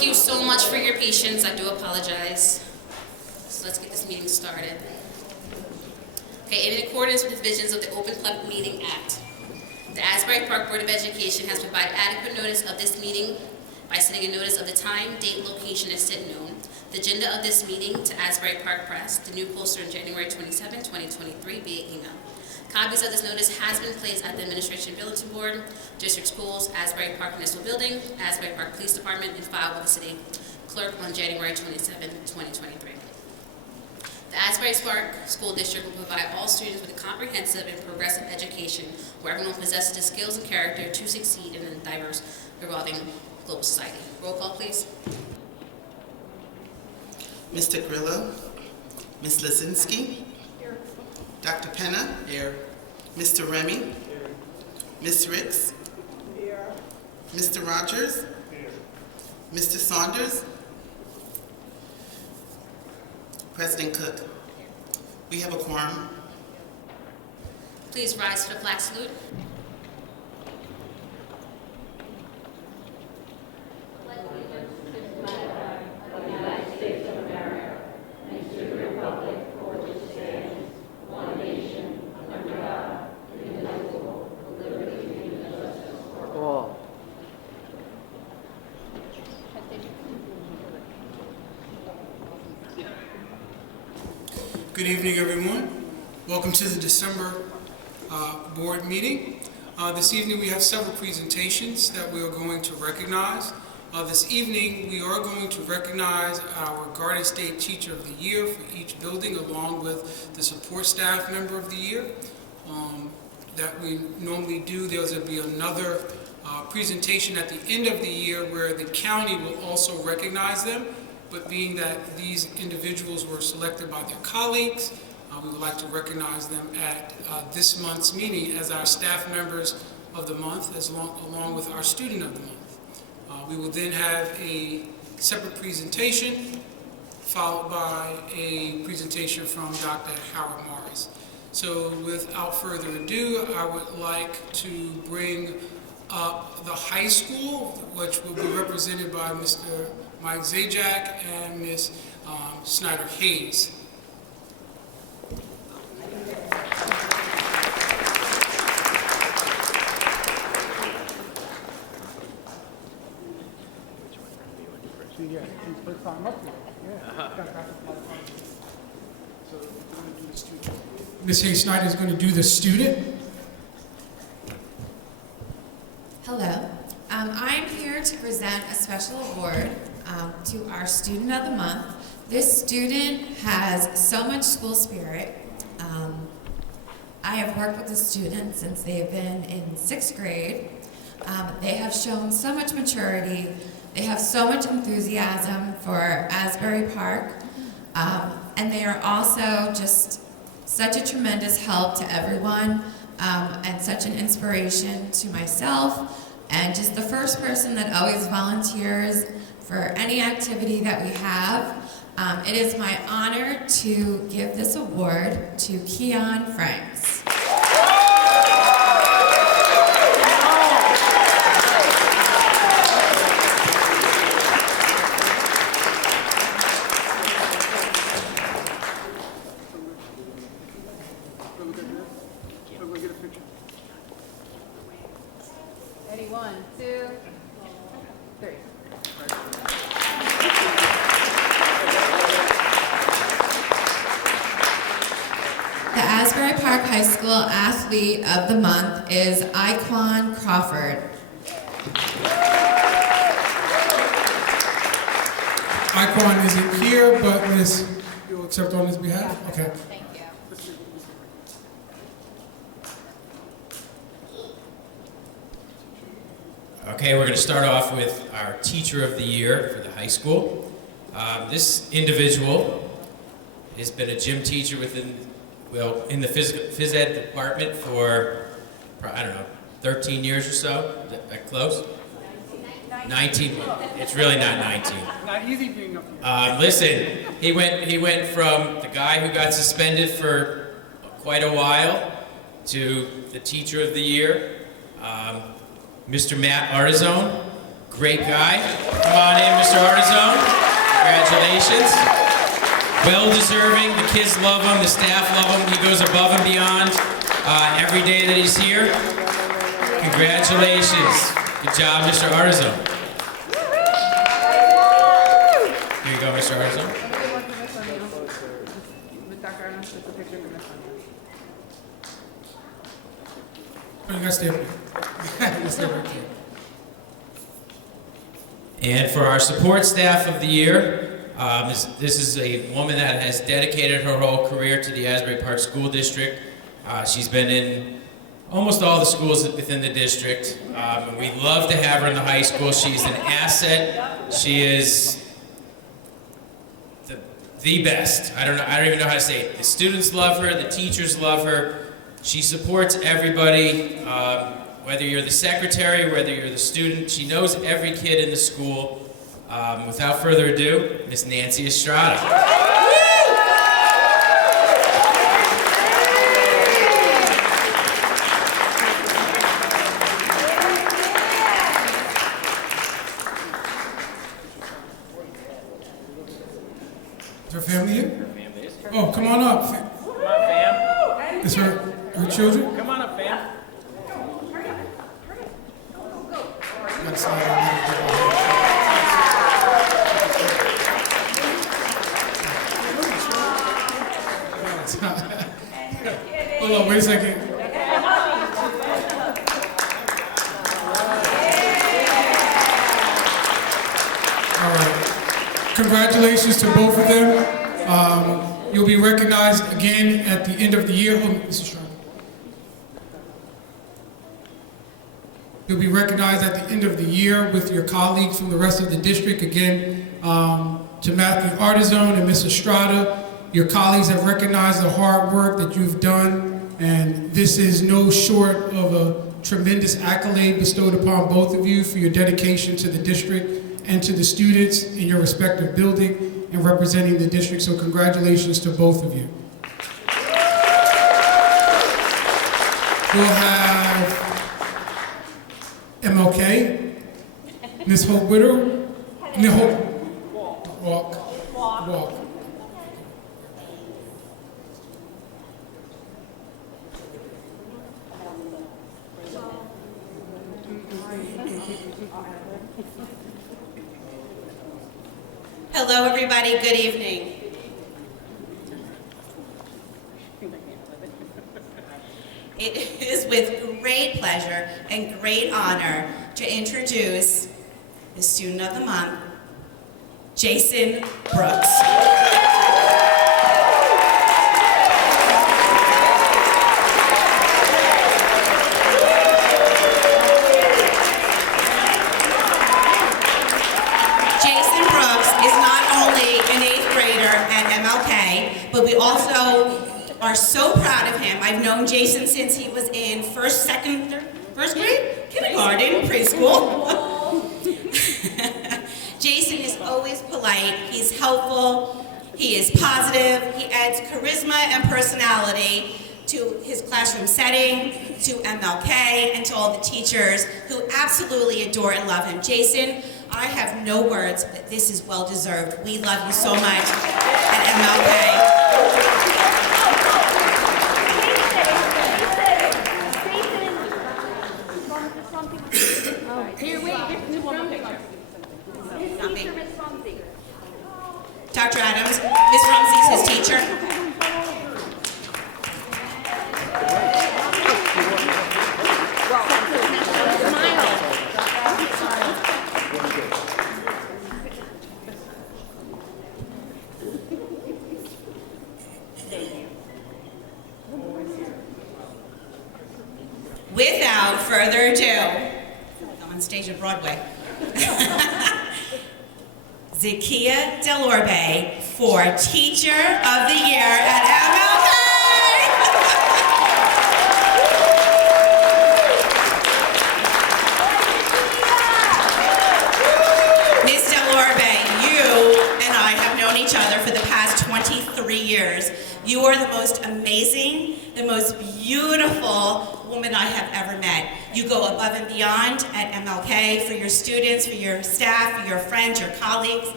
Thank you so much for your patience. I do apologize. So let's get this meeting started. Okay, in accordance with the provisions of the Open Public Meeting Act, the Asbury Park Board of Education has provided adequate notice of this meeting by sending a notice of the time, date, location as said known, the agenda of this meeting to Asbury Park Press, the new poster on January 27, 2023 via email. Copies of this notice has been placed at the Administration Bulletin Board, District Schools, Asbury Park Municipal Building, Asbury Park Police Department, and filed with the City Clerk on January 27, 2023. The Asbury Park School District will provide all students with a comprehensive and progressive education where everyone possesses the skills and character to succeed in a diverse, evolving global society. Roll call, please. Mr. Grillo, Ms. Lazinski, Dr. Penna, Here. Mr. Remy, Here. Ms. Ricks, Here. Mr. Rogers, Mr. Saunders, President Cook. We have a quorum. Please rise for the flag salute. Good evening, everyone. Welcome to the December board meeting. This evening we have several presentations that we are going to recognize. This evening we are going to recognize our Garden State Teacher of the Year for each building, along with the support staff member of the year that we normally do. There will be another presentation at the end of the year where the county will also recognize them. But being that these individuals were selected by their colleagues, we would like to recognize them at this month's meeting as our staff members of the month, along with our student of the month. We will then have a separate presentation, followed by a presentation from Dr. Howard Morris. So without further ado, I would like to bring up the high school, which will be represented by Mr. Mike Zajac and Ms. Snyder Hayes. Ms. Hayes Snyder is going to do the student. Hello. I'm here to present a special award to our Student of the Month. This student has so much school spirit. I have worked with the student since they have been in 6th grade. They have shown so much maturity. They have so much enthusiasm for Asbury Park. And they are also just such a tremendous help to everyone and such an inspiration to myself. And just the first person that always volunteers for any activity that we have. It is my honor to give this award to Keon Franks. Ready, 1, 2, 3. The Asbury Park High School Athlete of the Month is Iquan Crawford. Iquan isn't here, but Ms. You'll accept on his behalf? Okay. Thank you. Okay, we're going to start off with our Teacher of the Year for the high school. This individual has been a gym teacher in the phys ed department for, I don't know, 13 years or so. Is that close? 19. It's really not 19. Not easy being up here. Listen, he went from the guy who got suspended for quite a while to the Teacher of the Year. Mr. Matt Artizone Great guy. Come on in, Mr. Artizone. Congratulations. Well-deserving. The kids love him. The staff love him. He goes above and beyond every day that he's here. Congratulations. Good job, Mr. Artizone. Here you go, Mr. Artizone. Everybody wants to miss on you. With Dr. Adams, just a picture of Miss on you. Oh, you gotta stay up there. You gotta stay right there. And for our support staff of the year, this is a woman that has dedicated her whole career to the Asbury Park School District. She's been in almost all the schools within the district. And we love to have her in the high school. She's an asset. She is the best. I don't even know how to say it. The students love her. The teachers love her. She supports everybody. Whether you're the secretary, whether you're the student, she knows every kid in the school. Without further ado, Miss Nancy Estrada. Is her family here? Oh, come on up. Come on, fam. Is her children? Come on up, fam. Gotta slide on that. Hold on, wait a second. All right. Congratulations to both of them. You'll be recognized again at the end of the year. Oh, Mrs. Sharp. You'll be recognized at the end of the year with your colleagues from the rest of the district. Again, to Matthew Artizone and Ms. Estrada, your colleagues have recognized the hard work that you've done, and this is no short of a tremendous accolade bestowed upon both of you for your dedication to the district and to the students in your respective building and representing the district. So congratulations to both of you. We'll have MLK, Ms. Hope Whitter, Ms. Hope Walk. Hello, everybody. Good evening. It is with great pleasure and great honor to introduce the Student of the Month, Jason Brooks. Jason Brooks is not only an 8th grader at MLK, but we also are so proud of him. I've known Jason since he was in first grade? Kindergarten, preschool. Jason is always polite, he's helpful, he is positive, he adds charisma and personality to his classroom setting, to MLK, and to all the teachers who absolutely adore and love him. Jason, I have no words, but this is well deserved. We love you so much at MLK. Here, wait, here's one more picture. Not me. Dr. Adams, Ms. Rumsey's his teacher. Without further ado, I'm on stage at Broadway. Zakia Delorbe for Teacher of the Year at MLK. Ms. Delorbe, you and I have known each other for the past 23 years. You are the most amazing, the most beautiful, woman I have ever met. You go above and beyond at MLK for your students, for your staff, for your friends, your colleagues,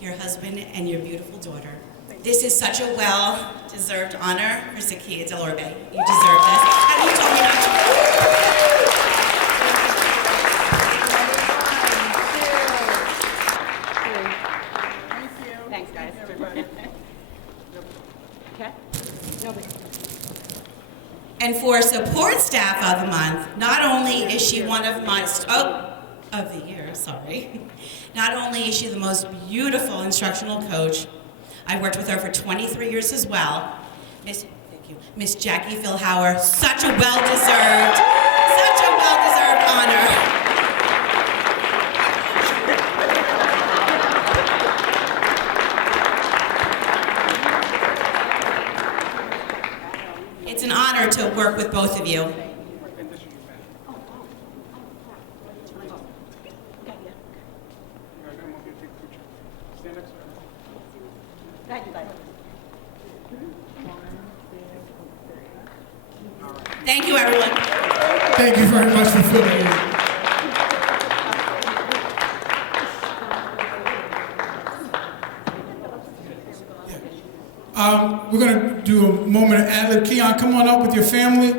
your husband, and your beautiful daughter. This is such a well-deserved honor for Zakiya Delorbe. You deserve this. And you told me not to. Thanks, guys. Okay? And for support staff of the month, not only is she one of my, of the year, sorry. Not only is she the most beautiful instructional coach, I worked with her for 23 years as well. Miss Jackie Philhauer, such a well-deserved honor. It's an honor to work with both of you. Thank you, everyone. Thank you very much for filling in. We're going to do a moment of ad-lib. Keon, come on up with your family.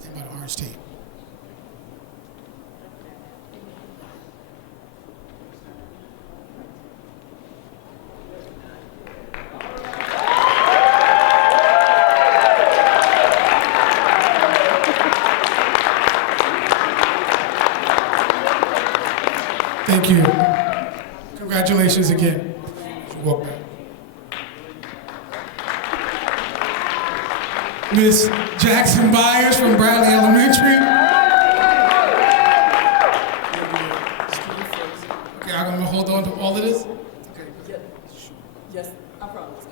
Think about orange tape. Thank you. Congratulations again. Walk back. Miss Jackson Byers from Bradley Elementary. Okay, I'm gonna hold on to all of this. Yes, I promise.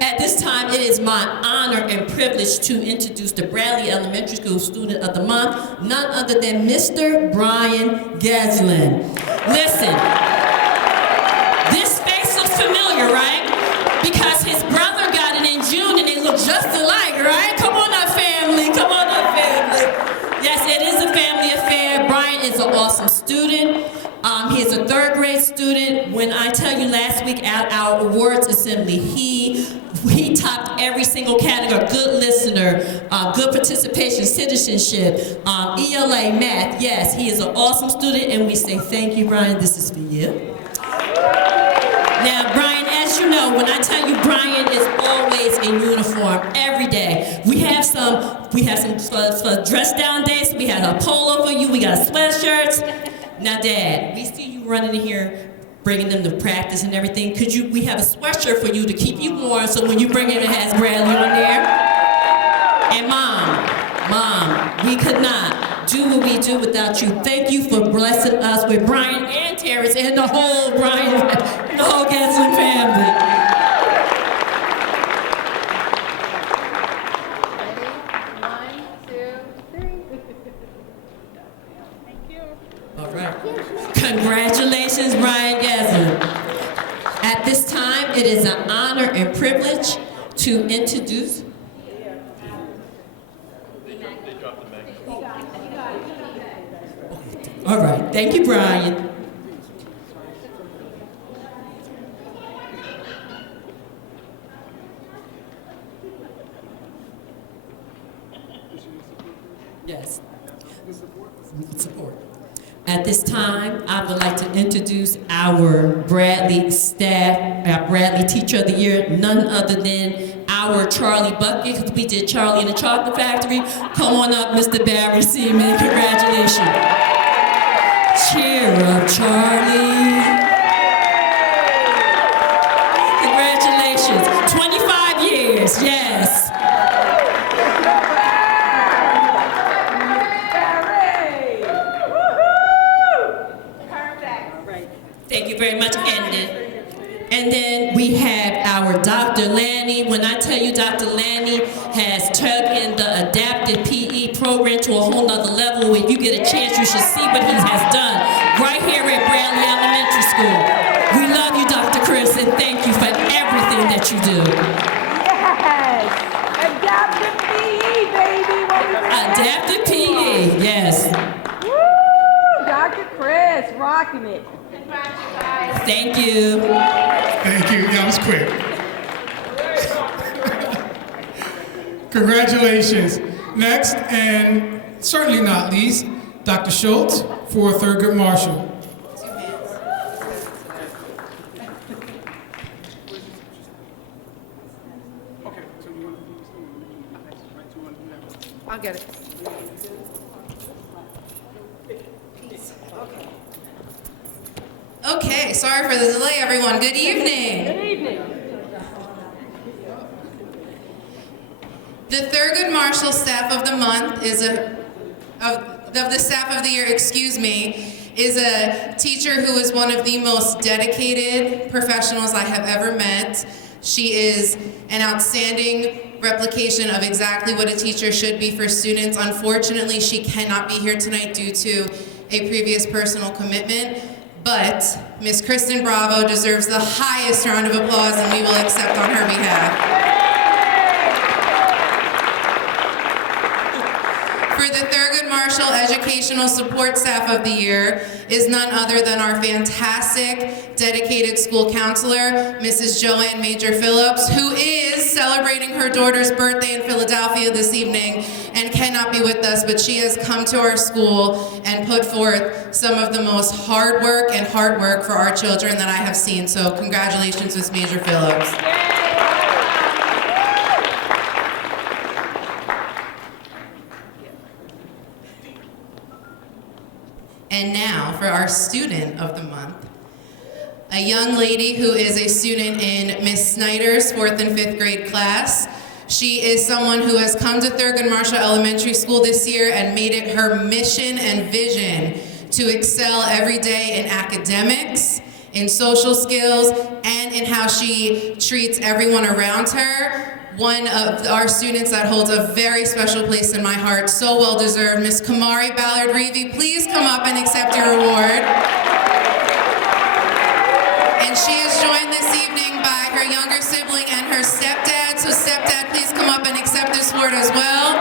At this time, it is my honor and privilege to introduce the Bradley Elementary School Student of the Month, none other than Mr. Brian Gaslin. Listen, this face looks familiar, right? Because his brother got it in June and they look just alike, right? Come on up, family. Come on up, family. Yes, it is a family affair. Brian is an awesome student. He's a third grade student. When I tell you last week at our awards assembly, he topped every single category. Good listener, good participation, citizenship, ELA, math. Yes, he is an awesome student, and we say thank you, Brian. This is for you. Now, Brian, as you know, when I tell you Brian is always in uniform every day. We have some for dress down days. We have a polo for you. We got sweatshirts. Now, Dad, we see you running in here, bringing them to practice and everything. We have a sweatshirt for you to keep you warm, so when you bring it, it has Bradley on there. And Mom, we could not do what we do without you. Thank you for blessing us with Brian and Terrence and the whole Gaslin family. All right. Congratulations, Brian Gaslin. At this time, it is an honor and privilege to introduce. All right. Thank you, Brian. Yes. Support. At this time, I would like to introduce our Bradley staff, our Bradley Teacher of the Year, none other than our Charlie Bucket, because we did Charlie in the Chocolate Factory. Come on up, Mr. Barry Seaman. Congratulations. Cheer up, Charlie. Congratulations. 25 years, yes. Thank you very much, Endon. into a whole nother level. If you get a chance, you should see what he has done right here at Bradley Elementary School. We love you, Dr. Chris, and thank you for everything that you do. Yes! Adaptive PE, baby! What we Adaptive PE, yes. Woo! Dr. Chris, rocking it. Thank you. Thank you. That was quick. Congratulations. Next, and certainly not least, Dr. Schultz for Thurgood Marshall. I'll get it. Okay, sorry for the delay, everyone. Good evening. Good evening. The Thurgood Marshall Staff of the Month is of the Staff of the Year, is a teacher who is one of the most dedicated professionals I have ever met. She is an outstanding replication of exactly what a teacher should be for students. Unfortunately, she cannot be here tonight due to a previous personal commitment, but Ms. Kristen Bravo deserves the highest round of applause, and we will accept on her behalf. For the Thurgood Marshall Educational Support Staff of the Year is none other than our fantastic, dedicated school counselor, Mrs. Joanne Major Phillips, who is celebrating her daughter's birthday in Philadelphia this evening and cannot be with us, but she has come to our school and put forth some of the most hard work and heart work for our children that I have seen. So congratulations, Ms. Major Phillips. And now for our Student of the Month, a young lady who is a student in Miss Snyder's 4th and 5th grade class. She is someone who has come to Thurgood Marshall Elementary School this year and made it her mission and vision to excel every day in academics, in social skills, and in how she treats everyone around her. One of our students that holds a very special place in my heart, so well deserved, Miss Kamari Ballard-Reevy. Please come up and accept your award. And she is joined this evening by her younger sibling and her stepdad. So stepdad, please come up and accept this award as well.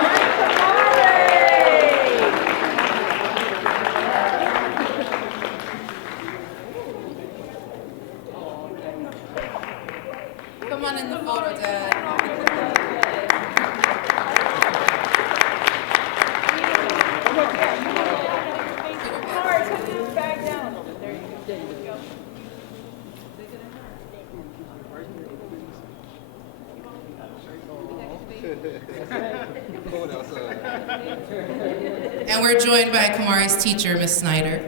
Come on in the photo, Dad. And we're joined by Kamari's teacher, Miss Snyder.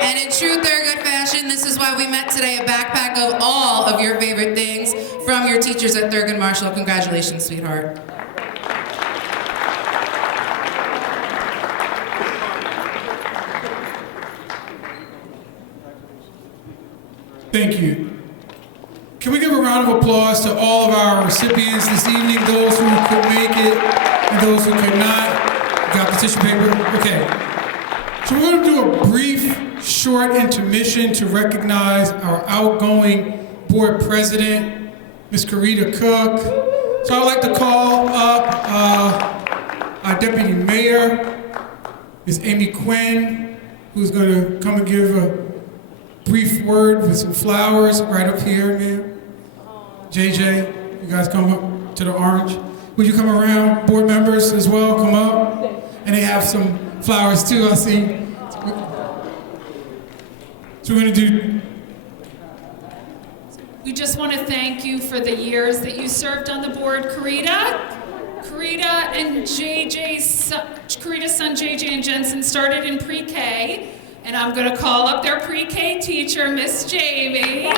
And in true Thurgood fashion, this is why we met today, a backpack of all of your favorite things from your teachers at Thurgood Marshall. Congratulations, sweetheart. Thank you. Can we give a round of applause to all of our recipients this evening, those who could make it and those who could not? Got the tissue paper? Okay. So we're going to do a brief, short intermission to recognize our outgoing board president, Ms. Karita Cook. So I'd like to call up our deputy mayor, Ms. Amy Quinn, who's going to come and give a brief word with some flowers right up here, ma'am. JJ, you guys come up to the orange. Would you come around? Board members as well, come up. And they have some flowers too, I see. So we're gonna do. We just want to thank you for the years that you served on the board, Karita. Karita's son JJ and Jensen started in pre-K. And I'm going to call up their pre-K teacher, Miss Jamie.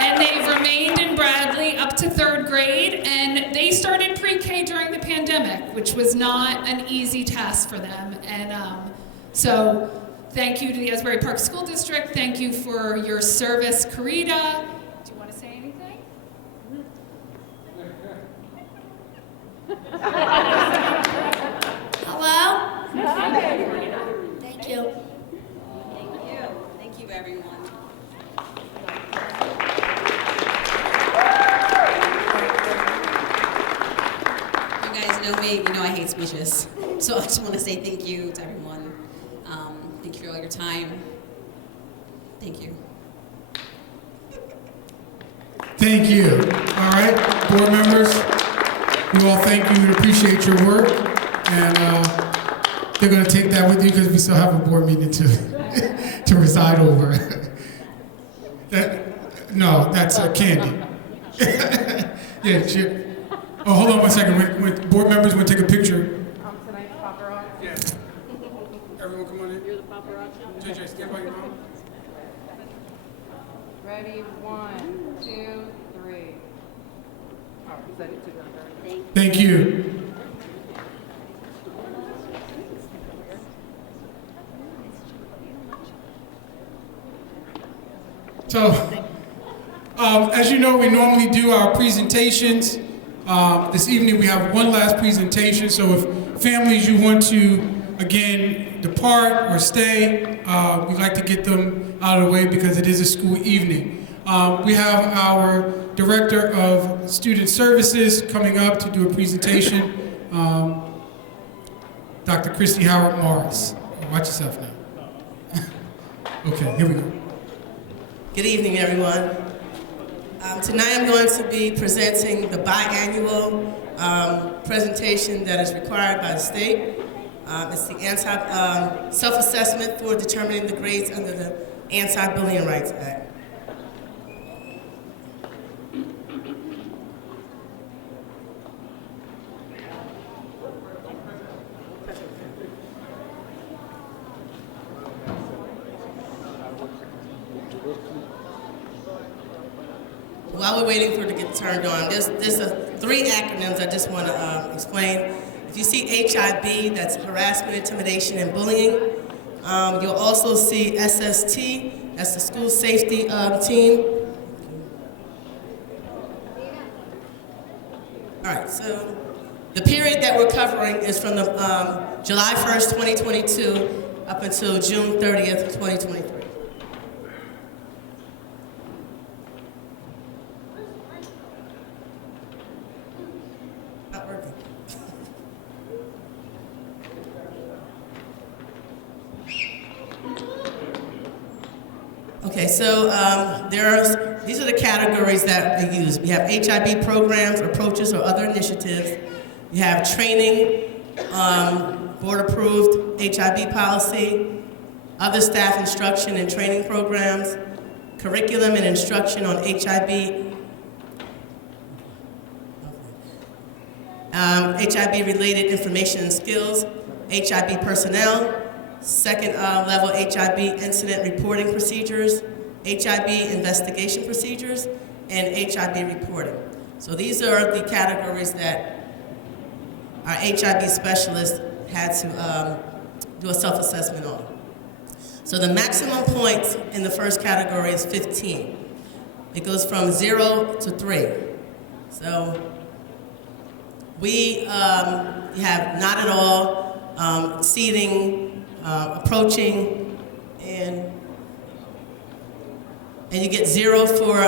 And they've remained in Bradley up to 3rd grade, and they started pre-K during the pandemic, which was not an easy task for them. And so Thank you to the Asbury Park School District. Thank you for your service, Karita. Do you want to say anything? Hello? Thank you. Thank you, everyone. You guys know me, you know I hate speeches. So I just want to say thank you to everyone. Thank you for all your time. Thank you. Thank you. All right, board members, we all thank you and appreciate your work. And they're going to take that with you because we still have a board meeting to reside over. No, that's Candy. Yeah, she, oh, hold on one second. When board members want to take a picture. Tonight's paparazzi. Yeah. Everyone come on in. You're the paparazzi. JJ, stand by your mom. Ready, 1, 2, 3. Oh, is that it together? Thank you. So, as you know, we normally do our presentations. This evening we have one last presentation, so if families you want to, again, depart or stay, we'd like to get them out of the way because it is a school evening. We have our Director of Student Services coming up to do a presentation, Dr. Christy Howard Morris. Watch yourself now. Okay, here we go. Good evening, everyone. Tonight I'm going to be presenting the biannual presentation that is required by the state. It's the self-assessment for determining the grades under the Anti-Bullying Rights Act. While we're waiting for it to get turned on, there's 3 acronyms I just want to explain. If you see HIB, that's harassment, intimidation, and bullying. You'll also see SST, that's the school safety team. All right, so the period that we're covering is from the July 1st, 2022 up until June 30th, 2023. Not working. Okay, so these are the categories that we use. We have HIB programs, approaches, or other initiatives. You have training, board-approved HIB policy, other staff instruction and training programs, curriculum and instruction on HIB, HIB-related information and skills, HIB personnel, second level HIB incident reporting procedures, HIB investigation procedures, and HIB reporting. So these are the categories that our HIB specialist had to do a self-assessment on. So the maximum points in the first category is 15. It goes from 0 to 3. So we have not at all, seating, approaching, and you get 0 for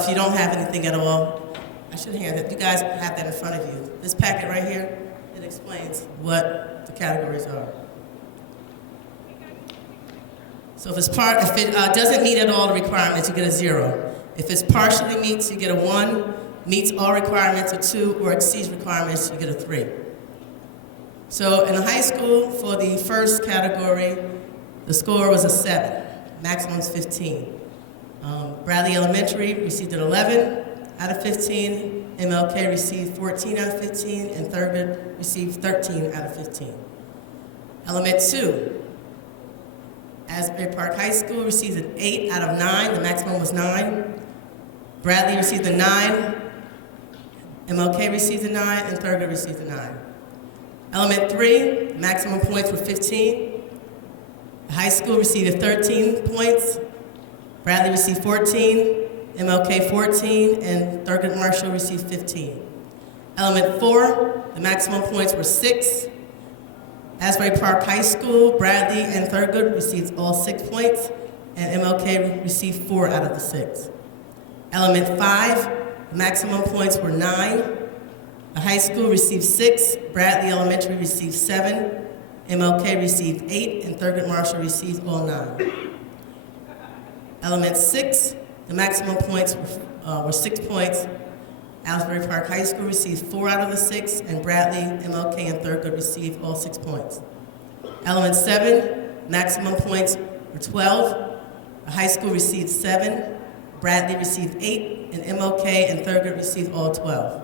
if you don't have anything at all. I should hand it. You guys have that in front of you. This packet right here, it explains what the categories are. So if it doesn't meet at all the requirements, you get a 0. If it's partially meets, you get a 1. Meets all requirements, a 2, or exceeds requirements, you get a 3. So in high school, for the first category, the score was a 7. Maximum is 15. Bradley Elementary received an 11 out of 15. MLK received 14 out of 15, and Thurgood received 13 out of 15. Element 2, Asbury Park High School received an 8 out of 9. The maximum was 9. Bradley received a 9. MLK received a 9, and Thurgood received a 9. Element 3, maximum points were 15. The high school received 13 points. Bradley received 14, MLK 14, and Thurgood Marshall received 15. Element 4, the maximum points were 6. Asbury Park High School, Bradley and Thurgood received all 6 points, and MLK received 4 out of the 6. Element 5, the maximum points were 9. The high school received 6, Bradley Elementary received 7, MLK received 8, and Thurgood Marshall received all 9. Element 6, the maximum points were 6 points. Asbury Park High School received 4 out of the 6, and Bradley, MLK, and Thurgood received all 6 points. Element 7, maximum points were 12. The high school received 7, Bradley received 8, and MLK and Thurgood received all 12.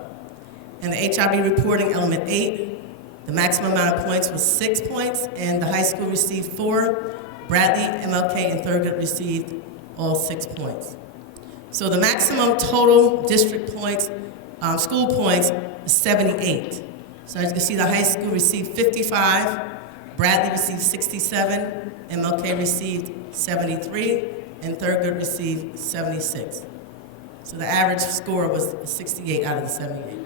And the HIB reporting, element 8, the maximum amount of points was 6 points, and the high school received 4. Bradley, MLK, and Thurgood received all 6 points. So the maximum total district points, school points, is 78. So as you can see, the high school received 55, Bradley received 67, MLK received 73, and Thurgood received 76. So the average score was 68 out of the 78.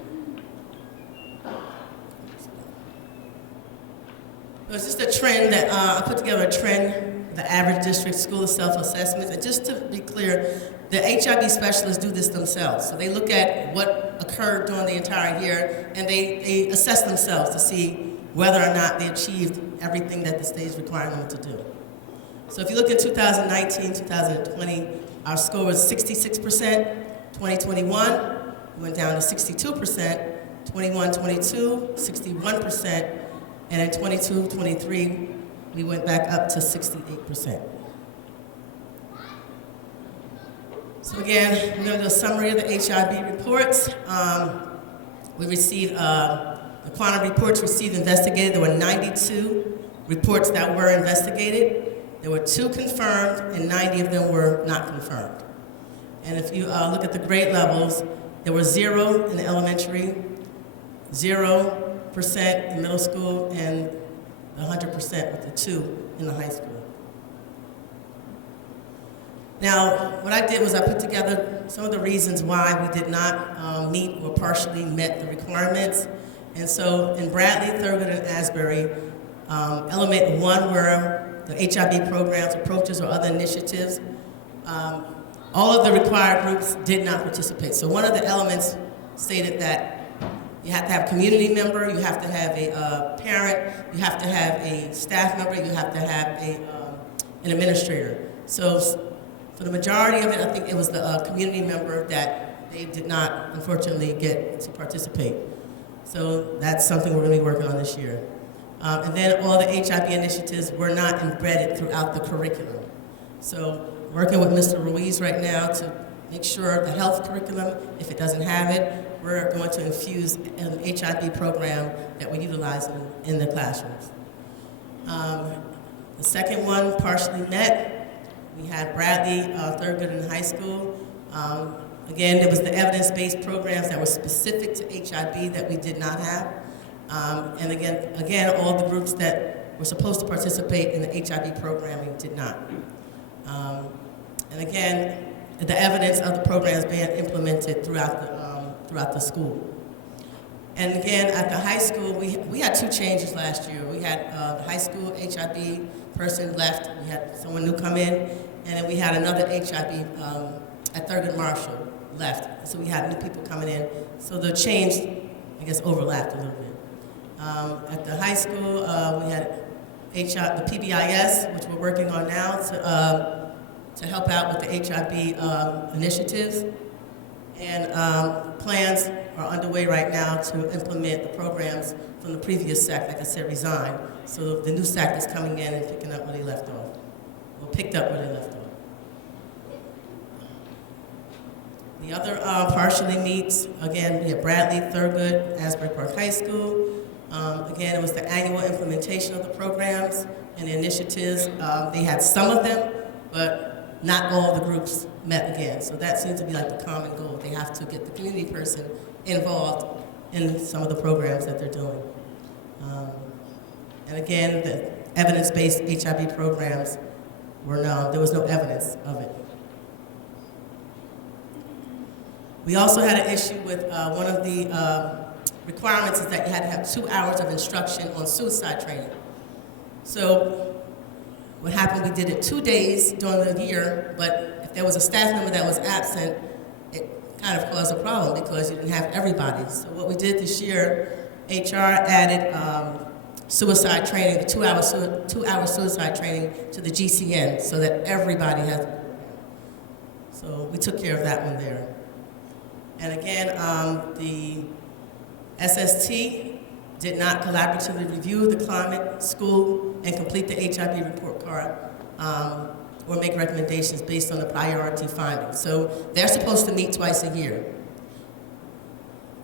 So it's just a trend that I put together a trend, the average district school self-assessments. And just to be clear, the HIB specialists do this themselves. So they look at what occurred during the entire year, and they assess themselves to see whether or not they achieved everything that the state is requiring them to do. So if you look at 2019, 2020, our score was 66%. 2021, we went down to 62%. 21-22, 61%. And in 22-23, we went back up to 68%. So again, we're going to do a summary of the HIB reports. We received, the quantum reports received investigated. There were 92 reports that were investigated. There were 2 confirmed, and 90 of them were not confirmed. And if you look at the grade levels, there were 0 in the elementary, 0% in middle school, and 100% with the 2 in the high school. Now, what I did was I put together some of the reasons why we did not meet or partially met the requirements. And so in Bradley, Thurgood, and Asbury, element 1 were the HIB programs, approaches, or other initiatives. All of the required groups did not participate. So one of the elements stated that you have to have a community member, you have to have a parent, you have to have a staff member, you have to have an administrator. So for the majority of it, I think it was the community member that they did not, unfortunately, get to participate. So that's something we're going to be working on this year. And then all the HIB initiatives were not embedded throughout the curriculum. So working with Mr. Ruiz right now to make sure the health curriculum, if it doesn't have it, we're going to infuse an HIB program that we utilize in the classrooms. The second one partially met. We had Bradley, Thurgood in high school. Again, there was the evidence-based programs that were specific to HIB that we did not have. And again, all the groups that were supposed to participate in the HIB programming did not. And again, the evidence of the programs being implemented throughout the school. And again, at the high school, we had 2 changes last year. We had the high school HIB person left. We had someone new come in, and then we had another HIB at Thurgood Marshall left. So we had new people coming in. So the change, I guess, overlapped a little bit. At the high school, we had the PBIS, which we're working on now to help out with the HIB initiatives. And plans are underway right now to implement the programs from the previous SAC, like I said, resigned. So the new SAC is coming in and picking up where they left off, or picked up where they left off. The other partially meets, again, we have Bradley, Thurgood, Asbury Park High School. Again, it was the annual implementation of the programs and the initiatives. They had some of them, but not all the groups met again. So that seems to be like the common goal. They have to get the community person involved in some of the programs that they're doing. And again, the evidence-based HIB programs were known. There was no evidence of it. We also had an issue with one of the requirements is that you had to have 2 hours of instruction on suicide training. So what happened, we did it 2 days during the year, but if there was a staff member that was absent, it kind of caused a problem because you didn't have everybody. So what we did this year, HR added suicide training, the 2-hour suicide training to the GCN so that everybody has it. So we took care of that one there. And again, the SST did not collaboratively review the climate, school, and complete the HIB report card or make recommendations based on the priority findings. So they're supposed to meet twice a year.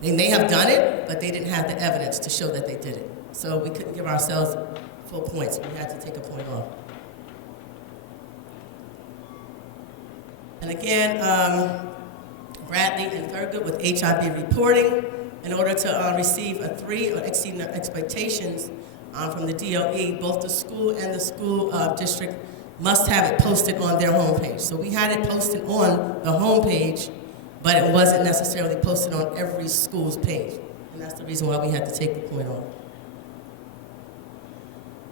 They may have done it, but they didn't have the evidence to show that they did it. So we couldn't give ourselves full points. We had to take a point off. And again, Bradley and Thurgood with HIB reporting. In order to receive a 3 or exceed expectations from the DOE, both the school and the school district must have it posted on their homepage. So we had it posted on the homepage, but it wasn't necessarily posted on every school's page. And that's the reason why we had to take the point off.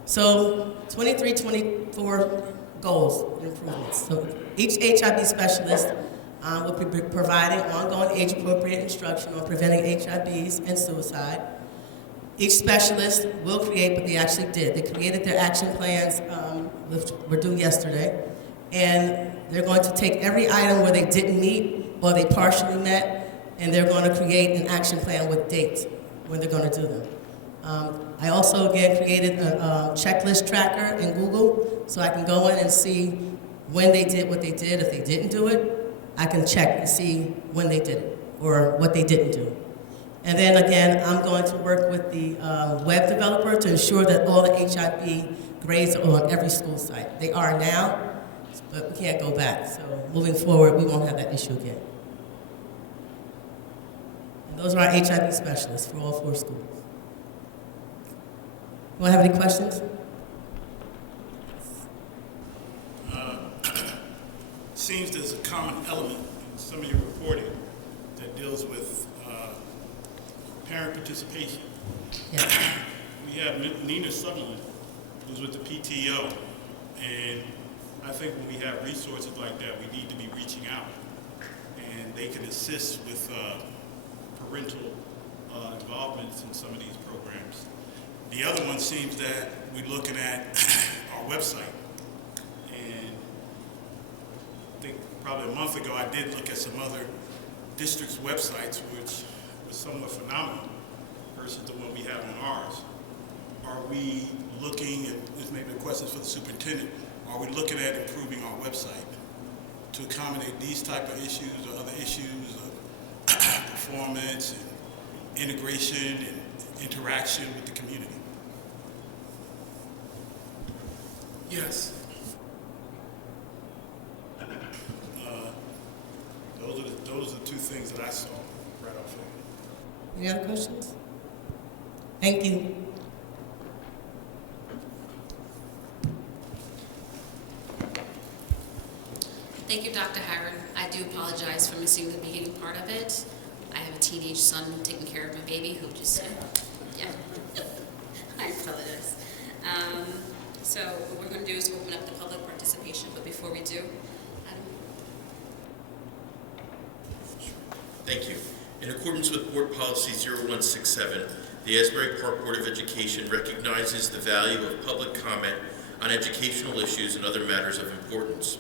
So 23-24 goals and improvements. So each HIB specialist will be providing ongoing age-appropriate instruction on preventing HIBs and suicide. Each specialist will create, but they actually did. They created their action plans, which were due yesterday, and they're going to take every item where they didn't meet or they partially met, and they're going to create an action plan with dates when they're going to do them. I also, again, created a checklist tracker in Google, so I can go in and see when they did what they did. If they didn't do it, I can check and see when they did it or what they didn't do. And then again, I'm going to work with the web developer to ensure that all the HIB grades are on every school site. They are now, but we can't go back. So moving forward, we won't have that issue again. And those are our HIB specialists for all 4 schools. You want to have any questions? Seems there's a common element in some of your reporting that deals with parent participation. Yeah. We have Nina Sutherland, who's with the PTO, and I think when we have resources like that, we need to be reaching out, and they can assist with parental involvement in some of these programs. The other one seems that we're looking at our website. Probably a month ago, I did look at some other districts' websites, which was somewhat phenomenal versus the one we have on ours. Are we looking, and this may be a question for the superintendent, are we looking at improving our website to accommodate these type of issues or other issues of performance and integration and interaction with the community? Yes. Those are the 2 things that I saw right off there. Any other questions? Thank you. Thank you, Dr. Harron. I do apologize for missing the beginning part of it. I have a teenage son taking care of my baby who just, yeah. I apologize. So what we're going to do is open up the public participation, but before we do, Thank you. In accordance with Board Policy 0167, the Asbury Park Board of Education recognizes the value of public comment on educational issues and other matters of importance,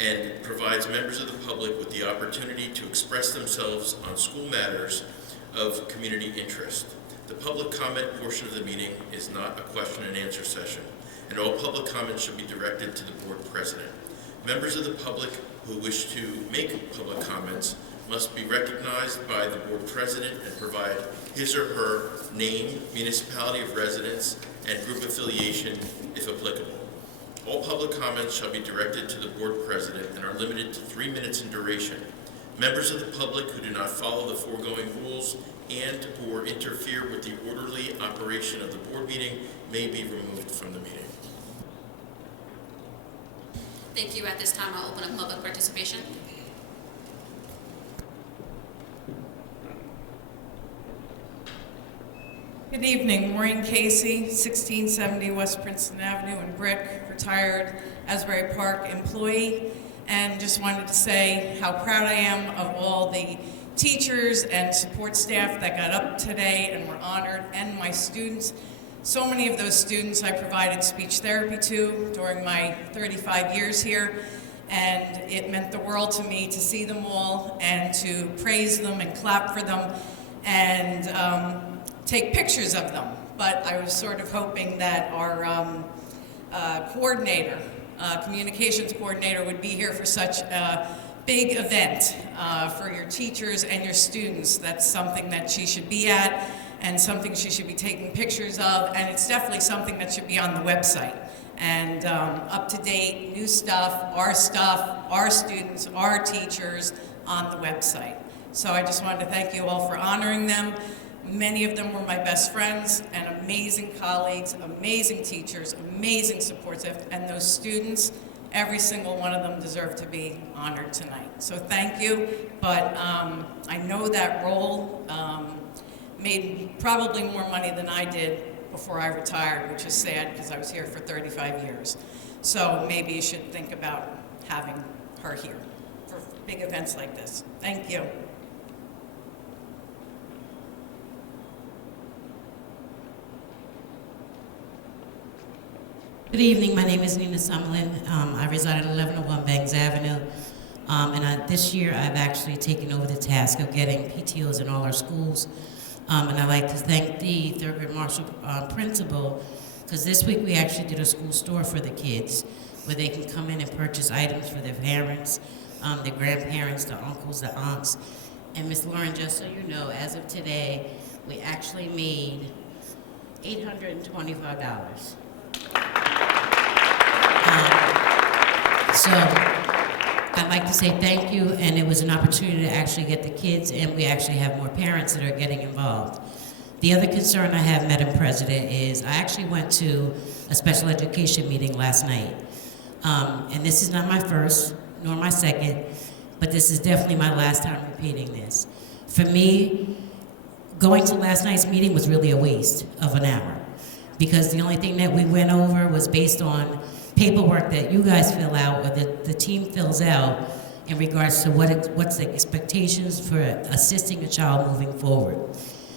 and provides members of the public with the opportunity to express themselves on school matters of community interest. The public comment portion of the meeting is not a question and answer session, and all public comments should be directed to the board president. Members of the public who wish to make public comments must be recognized by the board president and provide his or her name, municipality of residence, and group affiliation if applicable. All public comments shall be directed to the board president and are limited to 3 minutes in duration. Members of the public who do not follow the foregoing rules and/or interfere with the orderly operation of the board meeting may be removed from the meeting. Thank you. At this time, I'll open up public participation. Good evening, Maureen Casey, 1670 West Princeton Avenue in Brick, retired Asbury Park employee, and just wanted to say how proud I am of all the teachers and support staff that got up today and were honored, and my students. So many of those students I provided speech therapy to during my 35 years here, and it meant the world to me to see them all and to praise them and clap for them and take pictures of them. But I was sort of hoping that our coordinator, communications coordinator, would be here for such a big event for your teachers and your students. That's something that she should be at and something she should be taking pictures of, and it's definitely something that should be on the website. And up-to-date, new stuff, our students, our teachers on the website. So I just wanted to thank you all for honoring them. Many of them were my best friends and amazing colleagues, amazing teachers, amazing support staff, and those students, every single one of them deserve to be honored tonight. So thank you, but I know that role made probably more money than I did before I retired, which is sad because I was here for 35 years. So maybe you should think about having her here for big events like this. Thank you. Good evening, my name is Nina Summerlin. I reside at 1101 Bangs Avenue. This year I've actually taken over the task of getting PTOs in all our schools. And I'd like to thank the third grade Marshall principal, because this week we actually did a school store for the kids where they can come in and purchase items for their parents, their grandparents, their uncles, their aunts. And Ms. Lauren, just so you know, as of today, we actually made $825. So I'd like to say thank you, and it was an opportunity to actually get the kids, and we actually have more parents that are getting involved. The other concern I have, Madam President, is I actually went to a special education meeting last night. And this is not my first, nor my second, but this is definitely my last time repeating this. For me, going to last night's meeting was really a waste of an hour, because the only thing that we went over was based on paperwork that you guys fill out or that the team fills out in regards to what's the expectations for assisting a child moving forward.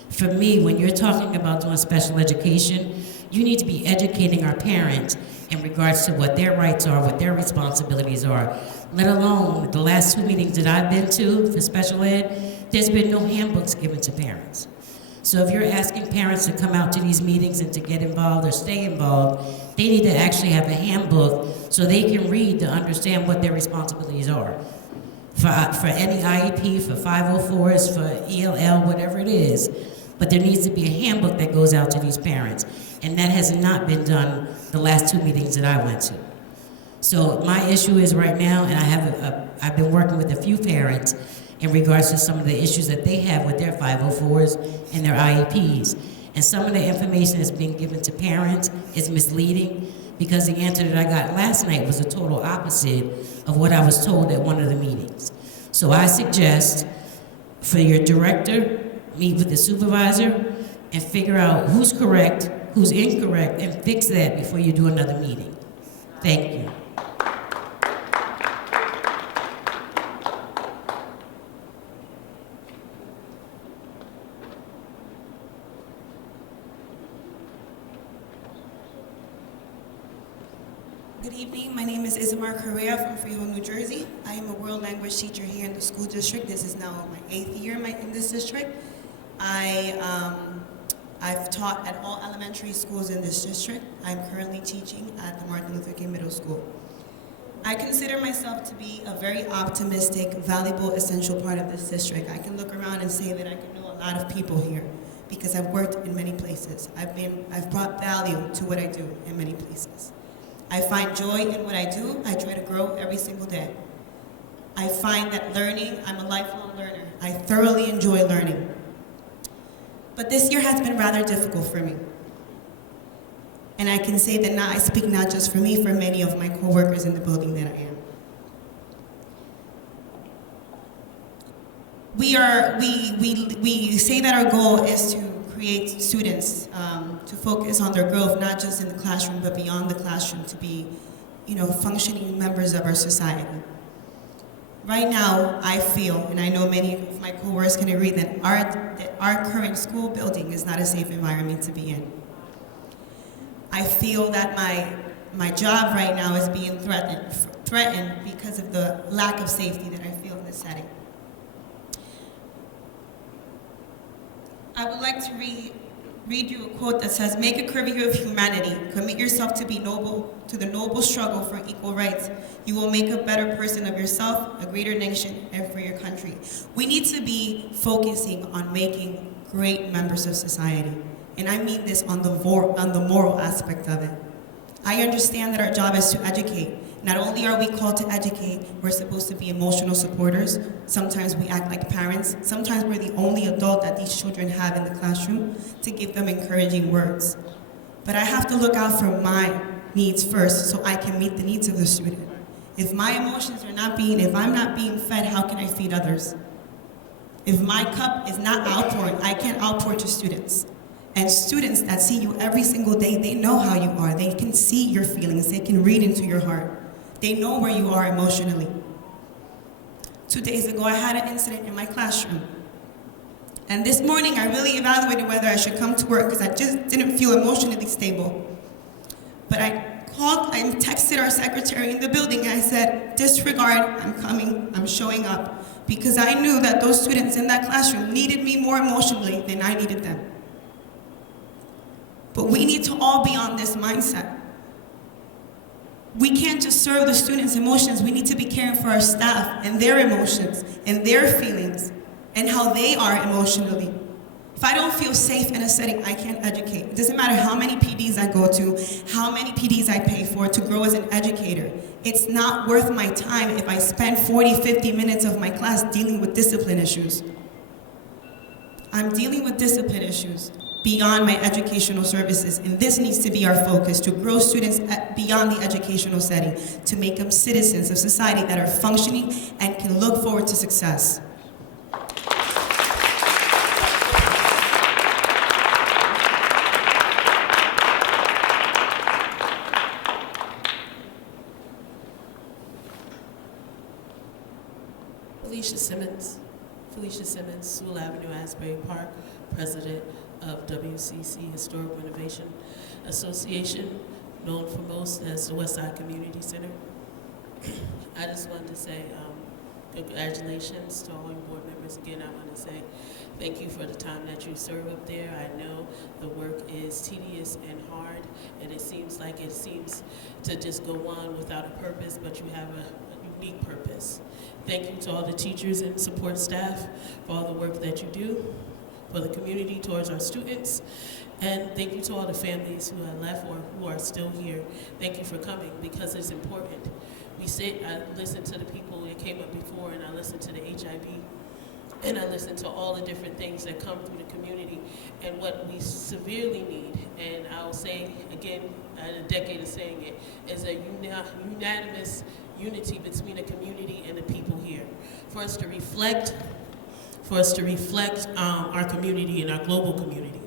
For me, when you're talking about doing special education, you need to be educating our parents in regards to what their rights are, what their responsibilities are, let alone the last 2 meetings that I've been to for special ed, there's been no handbooks given to parents. So if you're asking parents to come out to these meetings and to get involved or stay involved, they need to actually have a handbook so they can read to understand what their responsibilities are. For any IEP, for 504s, for ELL, whatever it is. But there needs to be a handbook that goes out to these parents. And that has not been done the last 2 meetings that I went to. So my issue is right now, and I've been working with a few parents in regards to some of the issues that they have with their 504s and their IEPs. And some of the information that's being given to parents is misleading, because the answer that I got last night was the total opposite of what I was told at one of the meetings. So I suggest for your director, meet with the supervisor and figure out who's correct, who's incorrect, and fix that before you do another meeting. Thank you. Good evening, my name is Isamar Correa from Freehold, New Jersey. I am a world language teacher here in the school district. This is now my 8th year in this district. I've taught at all elementary schools in this district. I'm currently teaching at the Martin Luther King Middle School. I consider myself to be a very optimistic, valuable, essential part of this district. I can look around and say that I can know a lot of people here because I've worked in many places. I've brought value to what I do in many places. I find joy in what I do. I try to grow every single day. I find that learning, I'm a lifelong learner. I thoroughly enjoy learning. But this year has been rather difficult for me. And I can say that now I speak not just for me, for many of my coworkers in the building that I am. We say that our goal is to create students to focus on their growth, not just in the classroom, but beyond the classroom, to be, functioning members of our society. Right now, I feel, and I know many of my coworkers can agree, that our current school building is not a safe environment to be in. I feel that my job right now is being threatened because of the lack of safety that I feel in this setting. I would like to read you a quote that says, "Make a career of humanity. Commit yourself to the noble struggle for equal rights. You will make a better person of yourself, a greater nation, and for your country." We need to be focusing on making great members of society. And I mean this on the moral aspect of it. I understand that our job is to educate. Not only are we called to educate, we're supposed to be emotional supporters. Sometimes we act like parents. Sometimes we're the only adult that these children have in the classroom to give them encouraging words. But I have to look out for my needs first so I can meet the needs of the student. If my emotions if I'm not being fed, how can I feed others? If my cup is not outpouring, I can't outpour to students. And students that see you every single day, they know how you are. They can see your feelings. They can read into your heart. They know where you are emotionally. 2 days ago, I had an incident in my classroom. And this morning, I really evaluated whether I should come to work because I just didn't feel emotionally stable. But I texted our secretary in the building and I said, disregard, I'm coming, I'm showing up. Because I knew that those students in that classroom needed me more emotionally than I needed them. But we need to all be on this mindset. We can't just serve the students' emotions. We need to be caring for our staff and their emotions and their feelings and how they are emotionally. If I don't feel safe in a setting, I can't educate. It doesn't matter how many PDs I go to, how many PDs I pay for to grow as an educator. It's not worth my time if I spend 40, 50 minutes of my class dealing with discipline issues. I'm dealing with discipline issues beyond my educational services, and this needs to be our focus, to grow students beyond the educational setting, to make them citizens of society that are functioning and can look forward to success. Felicia Simmons, Sewell Avenue, Asbury Park, President of WCC Historic Renovation Association, known for most as the Westside Community Center. I just wanted to say congratulations to all your board members. Again, I want to say thank you for the time that you serve up there. I know the work is tedious and hard, and it seems to just go on without a purpose, but you have a unique purpose. Thank you to all the teachers and support staff for all the work that you do for the community, towards our students. And thank you to all the families who have left or who are still here. Thank you for coming, because it's important. I listen to the people that came up before, and I listen to the HIV, and I listen to all the different things that come through the community and what we severely need. And I'll say again, I had a decade of saying it, is a unanimous unity between the community and the people here. For us to reflect our community and our global community.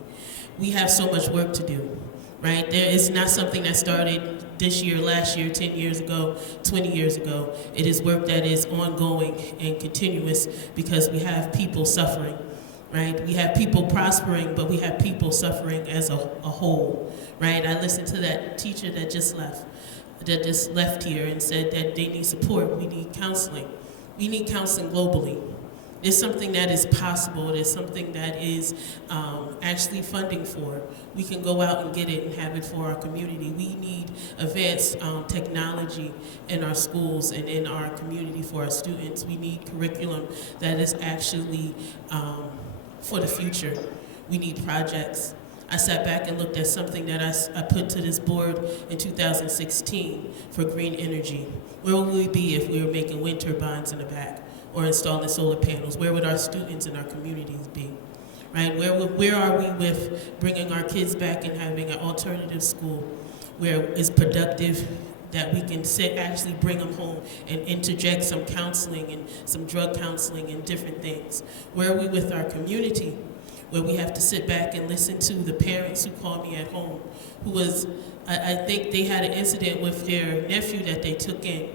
We have so much work to do, right? It's not something that started this year, last year, 10 years ago, 20 years ago. It is work that is ongoing and continuous, because we have people suffering, right? We have people prospering, but we have people suffering as a whole, right? I listened to that teacher that just left here and said that they need support. We need counseling. We need counseling globally. It's something that is possible. It is something that is actually funding for. We can go out and get it and have it for our community. We need advanced technology in our schools and in our community for our students. We need curriculum that is actually for the future. We need projects. I sat back and looked at something that I put to this board in 2016 for green energy. Where would we be if we were making wind turbines in the back or installing solar panels? Where would our students and our communities be? Right? Where are we with bringing our kids back and having an alternative school where it's productive, that we can actually bring them home and interject some counseling and some drug counseling and different things? Where are we with our community, where we have to sit back and listen to the parents who call me at home, who was, I think they had an incident with their nephew that they took in,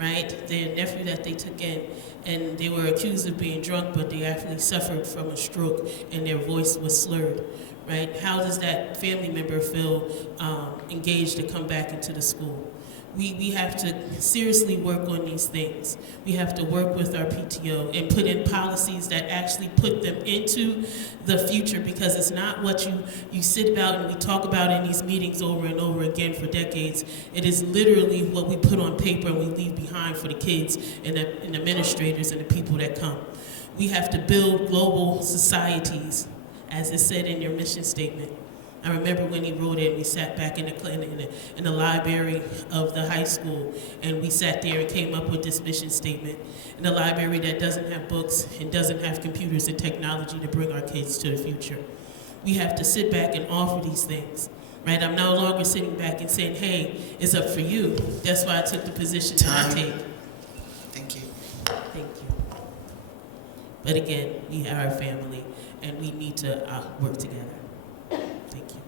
right? Their nephew that they took in, and they were accused of being drunk, but they actually suffered from a stroke and their voice was slurred, right? How does that family member feel engaged to come back into the school? We have to seriously work on these things. We have to work with our PTO and put in policies that actually put them into the future, because it's not what you sit about and we talk about in these meetings over and over again for decades. It is literally what we put on paper and we leave behind for the kids and the administrators and the people that come. We have to build global societies, as it said in your mission statement. I remember when he wrote it, we sat back in the library of the high school, and we sat there and came up with this mission statement. In a library that doesn't have books and doesn't have computers and technology to bring our kids to the future. We have to sit back and offer these things, right? I'm no longer sitting back and saying, hey, it's up for you. That's why I took the position that I take. Thank you. Thank you. But again, we are a family, and we need to work together. Thank you.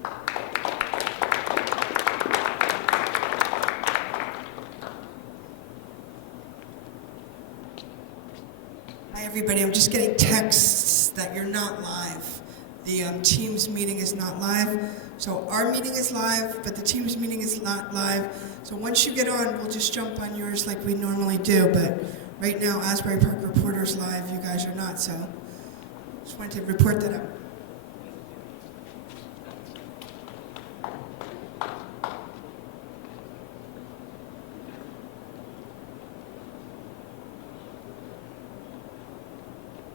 Hi, everybody. I'm just getting texts that you're not live. The Teams meeting is not live. So our meeting is live, but the Teams meeting is not live. So once you get on, we'll just jump on yours like we normally do. But right now, Asbury Park Reporter's live. You guys are not, so just wanted to report that out.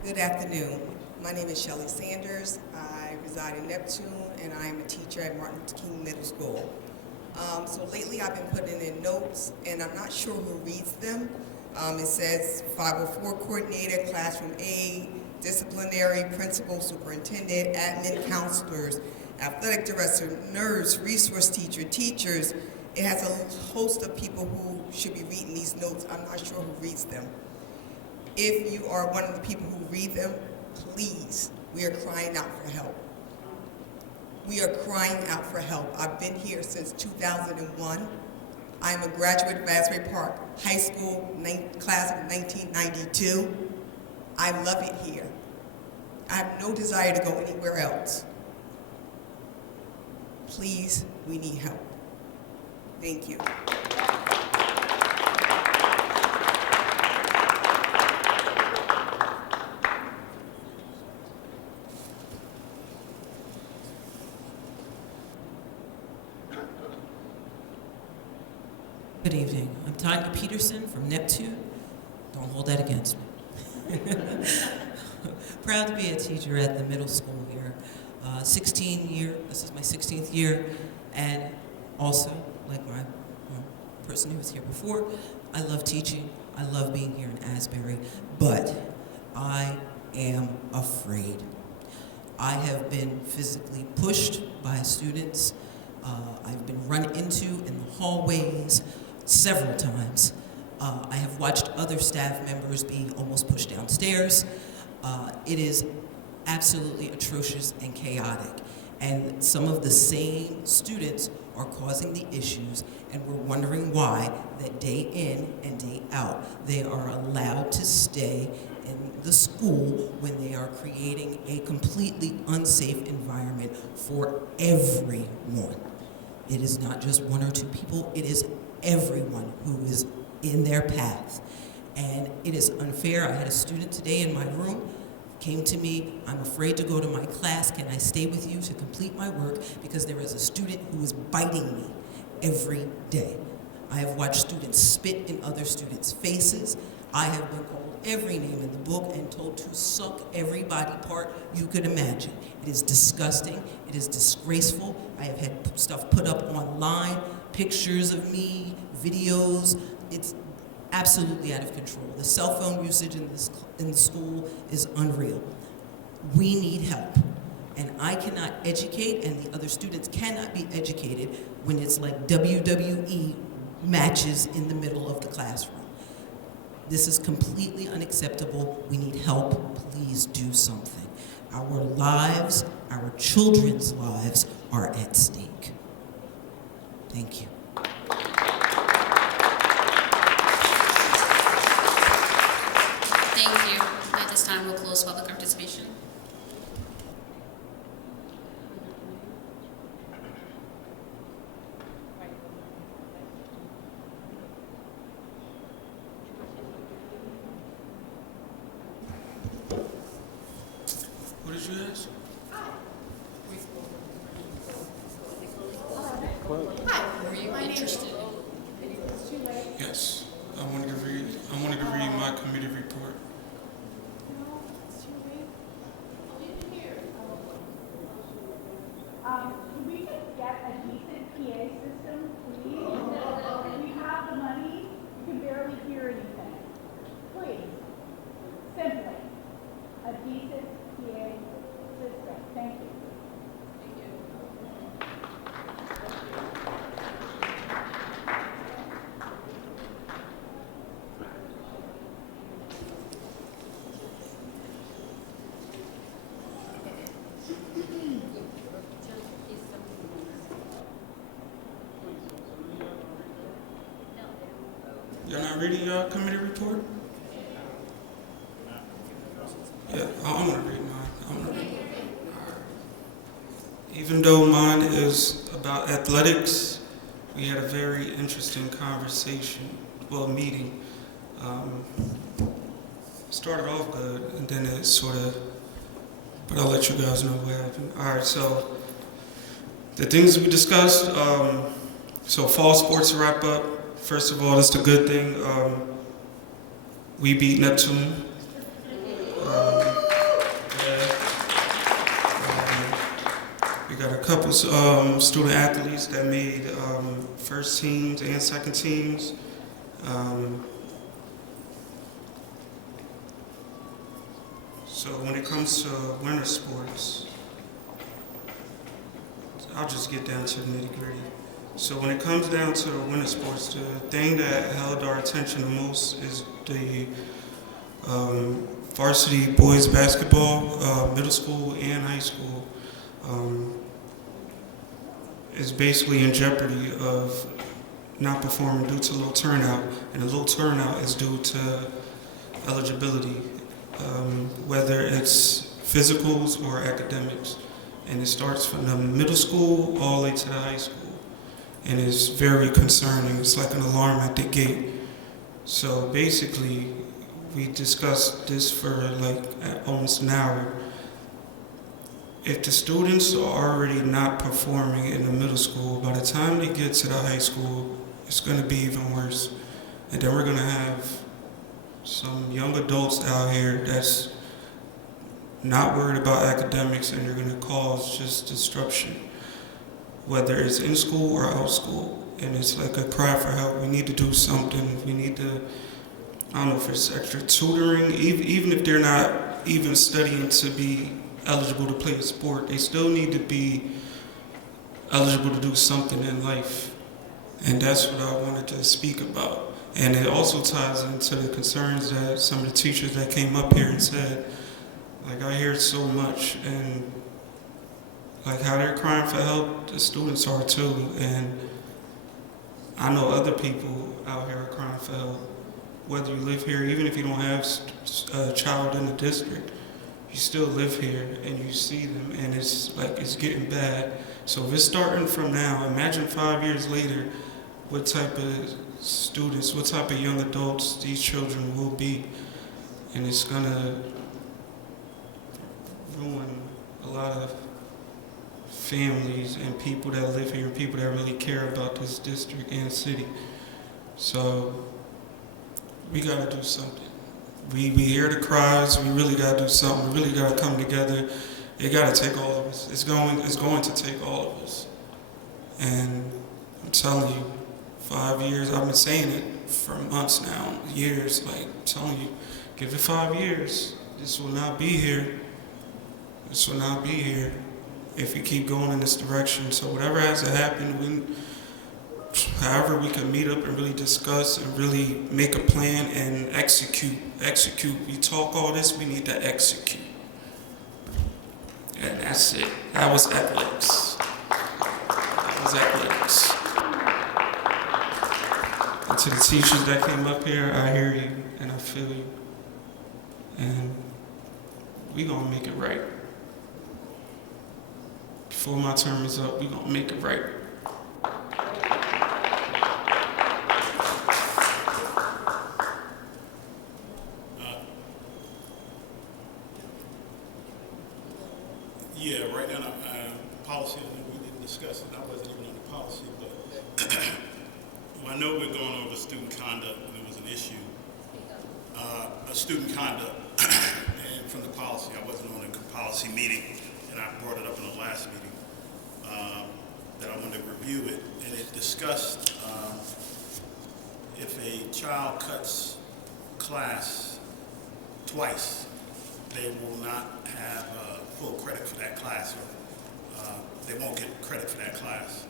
Good afternoon. My name is Shelley Sanders. I reside in Neptune, and I am a teacher at Martin Luther King Middle School. So lately I've been putting in notes, and I'm not sure who reads them. It says 504 coordinator, classroom aide, disciplinary, principal, superintendent, admin, counselors, athletic director, nurse, resource teacher, teachers. It has a host of people who should be reading these notes. I'm not sure who reads them. If you are one of the people who read them, please, we are crying out for help. We are crying out for help. I've been here since 2001. I am a graduate of Asbury Park High School, class of 1992. I love it here. I have no desire to go anywhere else. Please, we need help. Thank you. Good evening. I'm Tanya Peterson from Neptune. Don't hold that against me. Proud to be a teacher at the middle school here. 16 year, this is my 16th year, and also, like my person who was here before, I love teaching. I love being here in Asbury, but I am afraid. I have been physically pushed by students. I've been run into in the hallways several times. I have watched other staff members be almost pushed downstairs. It is absolutely atrocious and chaotic. And some of the same students are causing the issues, and we're wondering why that day in and day out, they are allowed to stay in the school when they are creating a completely unsafe environment for everyone. It is not just one or two people, it is everyone who is in their path. And it is unfair. I had a student today in my room, came to me, I'm afraid to go to my class, can I stay with you to complete my work? Because there is a student who is biting me every day. I have watched students spit in other students' faces. I have been called every name in the book and told to suck every body part you could imagine. It is disgusting. It is disgraceful. I have had stuff put up online, pictures of me, videos. It's absolutely out of control. The cell phone usage in the school is unreal. We need help. And I cannot educate, and the other students cannot be educated when it's like WWE matches in the middle of the classroom. This is completely unacceptable. We need help. Please do something. Our lives, our children's lives are at stake. Thank you. Thank you. At this time, we'll close public participation. What did you ask? Were you interested? Yes, I wanted to read my committee report. Can we just get a decent PA system, please? If we have the money, you can barely hear anything. Please, simply, a decent PA system. Thank you. Y'all not reading your committee report? Yeah, I'm gonna read mine. Even though mine is about athletics, we had a very interesting meeting. Started off good, and then it sort of, but I'll let you guys know what happened. All right, so the things we discussed, so fall sports wrap up. First of all, that's the good thing. We beat Neptune. We got a couple student athletes that made first teams and second teams. So when it comes to winter sports, I'll just get down to the nitty-gritty. So when it comes down to the winter sports, the thing that held our attention the most is the varsity boys basketball, middle school and high school, is basically in jeopardy of not performing due to low turnout, and the low turnout is due to eligibility, whether it's physicals or academics. And it starts from the middle school all the way to the high school. And it's very concerning. It's like an alarm at the gate. So basically, we discussed this for like almost an hour. If the students are already not performing in the middle school, by the time they get to the high school, it's going to be even worse. And then we're going to have some young adults out here that's not worried about academics, and they're going to cause just disruption, whether it's in school or out of school. And it's like a cry for help. We need to do something. We need to, I don't know if it's extra tutoring, even if they're not even studying to be eligible to play a sport, they still need to be eligible to do something in life. And that's what I wanted to speak about. And it also ties into the concerns that some of the teachers that came up here and said, like, I hear it so much, and like how they're crying for help, the students are too. And I know other people out here are crying for help, whether you live here, even if you don't have a child in the district, you still live here and you see them, and it's like it's getting bad. So if it's starting from now, imagine 5 years later, what type of students, what type of young adults these children will be. And it's gonna ruin a lot of families and people that live here and people that really care about this district and city. So we gotta do something. We hear the cries. We really gotta do something. We really gotta come together. It gotta take all of us. It's going to take all of us. And I'm telling you, 5 years. I've been saying it for months now, years. Like I'm telling you, give it 5 years. This will not be here. This will not be here if we keep going in this direction. So whatever has to happen, however we can meet up and really discuss and really make a plan and execute. We talk all this, we need to execute. And that's it. That was athletics. And to the teachers that came up here, I hear you and I feel you. And we gonna make it right. Before my term is up, we gonna make it right. Yeah, right now, policy, we didn't discuss it, I wasn't even on the policy, but well, I know we're going over student conduct, and there was an issue. Student conduct, and from the policy, I wasn't on a policy meeting, and I brought it up in the last meeting, that I wanted to review it, and it discussed if a child cuts class twice, they will not have full credit for that class, or they won't get credit for that class.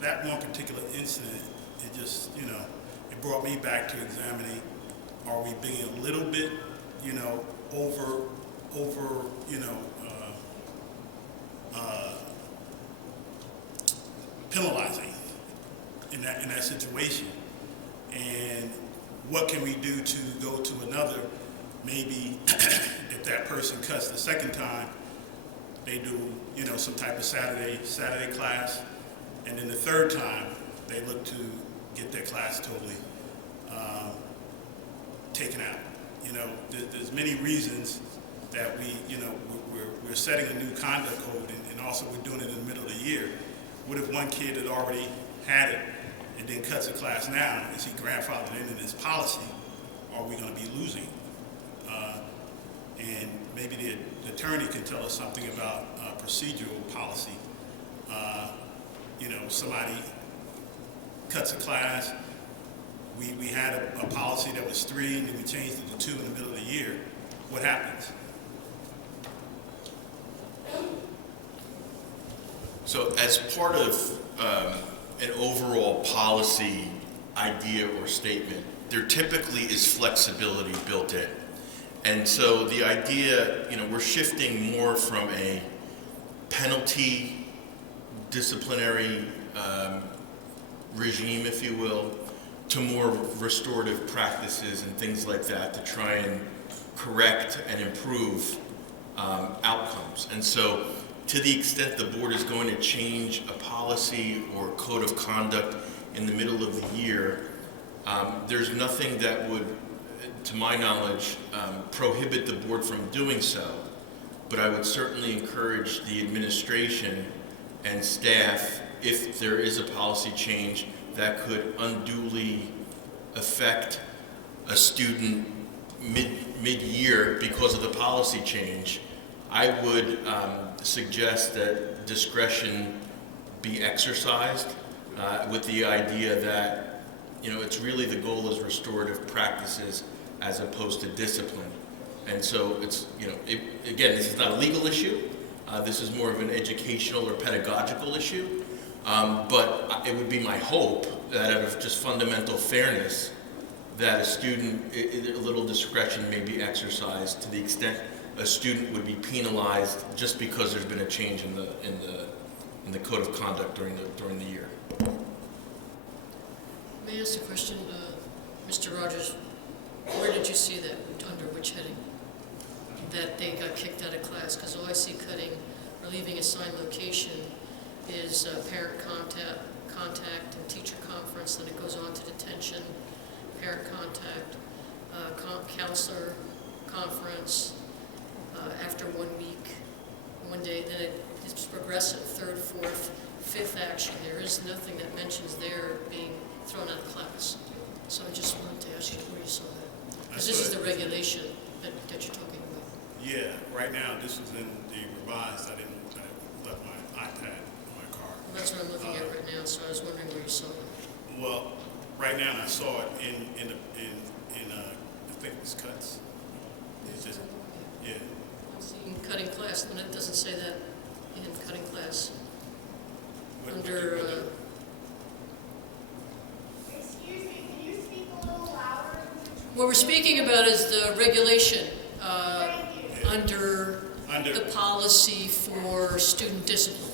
That one particular incident, it just, it brought me back to examining, are we being a little bit, over, penalizing in that situation? And what can we do to go to another? Maybe if that person cuts the second time, they do, some type of Saturday class, and then the third time they look to get their class totally taken out. There's many reasons that we're setting a new conduct code, and also we're doing it in the middle of the year. What if one kid had already had it and then cuts a class now? Is he grandfathered in this policy? Or are we going to be losing? And maybe the attorney can tell us something about procedural policy. Somebody cuts a class. We had a policy that was 3, and then we changed it to 2 in the middle of the year. What happens? So as part of an overall policy idea or statement, there typically is flexibility built in. And so the idea, we're shifting more from a penalty disciplinary regime, if you will, to more restorative practices and things like that to try and correct and improve outcomes. And so to the extent the board is going to change a policy or code of conduct in the middle of the year, there's nothing that would, to my knowledge, prohibit the board from doing so. But I would certainly encourage the administration and staff, if there is a policy change that could unduly affect a student mid-year because of the policy change, I would suggest that discretion be exercised with the idea that, it's really the goal is restorative practices as opposed to discipline. And so it's, again, this is not a legal issue. This is more of an educational or pedagogical issue. But it would be my hope that out of just fundamental fairness, that a student, a little discretion may be exercised to the extent a student would be penalized just because there's been a change in the code of conduct during the year. May I ask a question, Mr. Rogers? Where did you see that, under which heading, that they got kicked out of class? Because all I see cutting or leaving assigned location is parent contact and teacher conference, then it goes on to detention, parent contact, counselor conference, after 1 week, 1 day, then it's progressive, 3rd, 4th, 5th action. There is nothing that mentions there being thrown out of class. So I just wanted to ask you where you saw that. Because this is the regulation that you're talking about. Yeah, right now, this was in the revised, I left my iPad in my car. Well, that's what I'm looking at right now, so I was wondering where you saw it. Well, right now, I saw it in I think it was cuts. It's just, yeah. I'm seeing cutting class, and it doesn't say that in cutting class. Under, Excuse me, can you speak a little louder? what we're speaking about is the regulation under the policy for student discipline.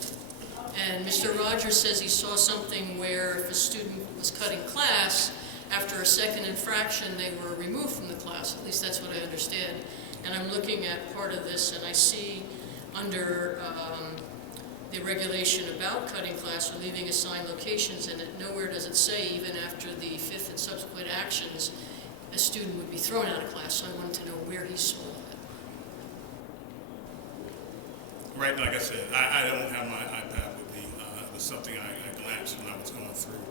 And Mr. Rogers says he saw something where if a student was cutting class, after a second infraction, they were removed from the class. At least that's what I understand. And I'm looking at part of this, and I see under the regulation about cutting class or leaving assigned locations, and nowhere does it say even after the fifth and subsequent actions, a student would be thrown out of class. So I wanted to know where he saw that. Right, like I said, I don't have my iPad with me. It was something I glanced when I was going through,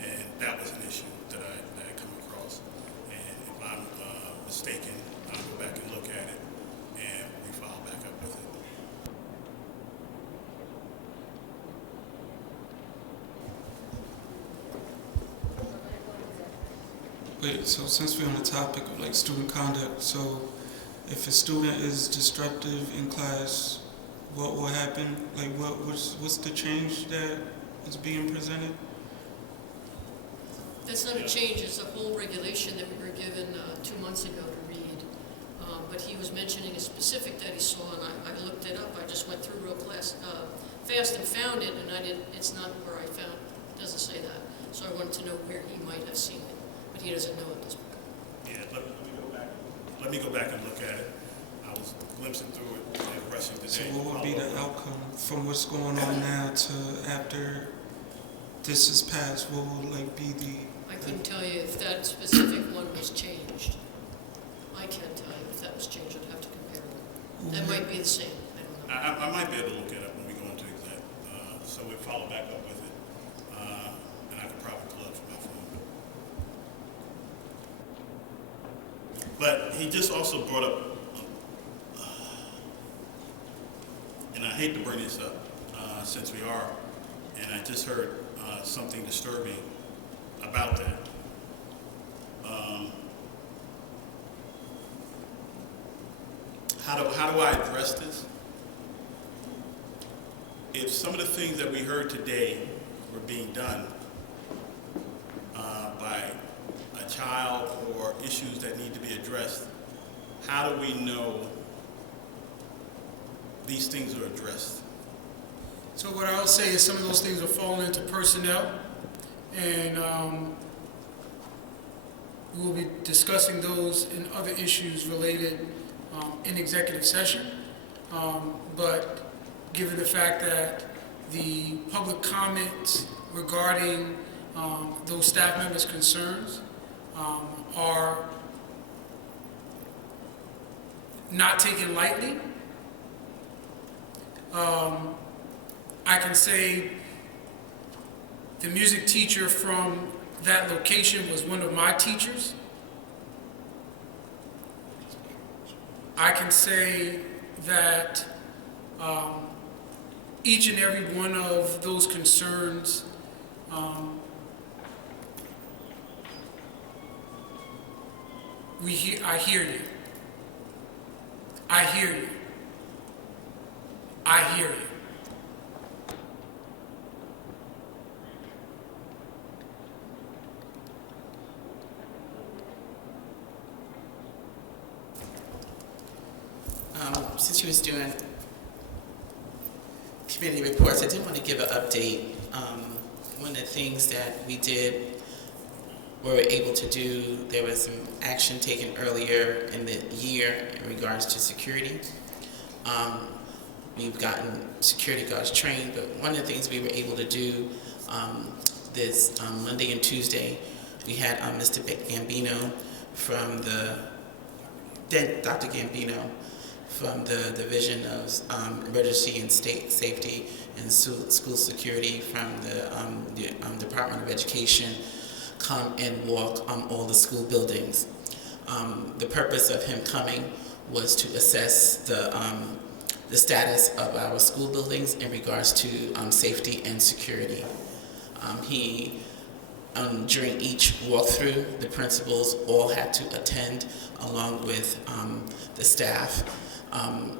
and that was an issue that I come across. And if I'm mistaken, I'll go back and look at it and refile back up with it. Wait, so since we're on the topic of like student conduct, so if a student is disruptive in class, what will happen? Like what's the change that is being presented? That's not a change, it's a whole regulation that we were given 2 months ago to read. But he was mentioning a specific that he saw, and I looked it up. I just went through real fast and found it, and it's not where I found it. It doesn't say that. So I wanted to know where he might have seen it, but he doesn't know at this point. Yeah, let me go back and look at it. I was glimpsing through it and rushing today. So what would be the outcome from what's going on now to after this is passed? What will like be the? I couldn't tell you if that specific one was changed. I can't tell you if that was changed. I'd have to compare them. That might be the same. I don't know. I might be able to look it up when we go into exec, so we'll follow back up with it, and I could probably pull up from my phone. But he just also brought up, and I hate to bring this up since we are, and I just heard something disturbing about that. How do I address this? If some of the things that we heard today were being done by a child or issues that need to be addressed, how do we know these things are addressed? So what I'll say is some of those things will fall into personnel, and we will be discussing those and other issues related in executive session. But given the fact that the public comments regarding those staff members' concerns are not taken lightly, I can say the music teacher from that location was one of my teachers. I can say that each and every one of those concerns I hear you. I hear you. I hear you. Since you was doing community reports, I did want to give an update. One of the things that we were able to do, there was some action taken earlier in the year in regards to security. We've gotten security guards trained, but one of the things we were able to do this Monday and Tuesday, we had Mr. Gambino from Dr. Gambino from the Division of Emergency and State Safety and School Security from the Department of Education come and walk all the school buildings. The purpose of him coming was to assess the status of our school buildings in regards to safety and security. During each walkthrough, the principals all had to attend along with the staff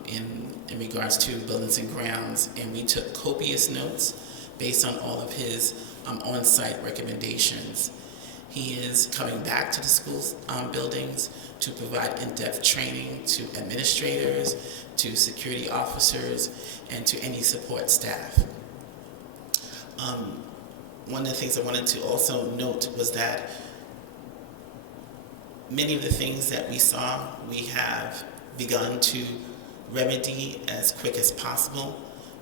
in regards to buildings and grounds, and we took copious notes based on all of his on-site recommendations. He is coming back to the schools buildings to provide in-depth training to administrators, to security officers, and to any support staff. One of the things I wanted to also note was that many of the things that we saw, we have begun to remedy as quick as possible.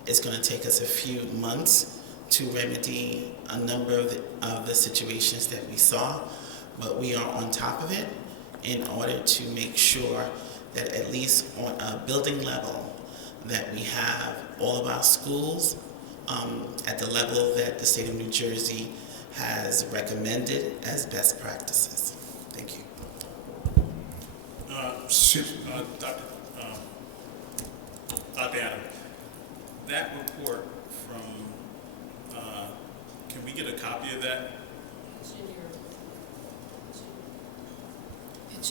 It's going to take us a few months to remedy a number of the situations that we saw, but we are on top of it in order to make sure that at least on a building level that we have all of our schools at the level that the state of New Jersey has recommended as best practices. Thank you. Dr. Adam, that report from, can we get a copy of that? It's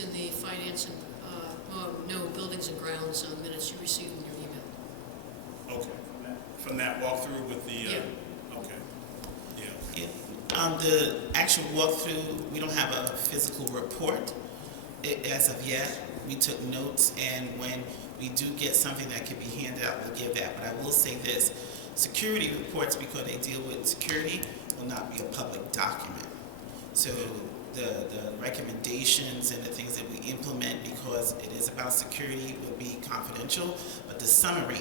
in the finance and, buildings and grounds minutes you received in your email. Okay. From that walkthrough with the, Yeah. Okay. Yeah. The actual walkthrough, we don't have a physical report as of yet. We took notes, and when we do get something that can be handed out, we'll give that. But I will say this, security reports, because they deal with security, will not be a public document. So the recommendations and the things that we implement, because it is about security, will be confidential. But the summary,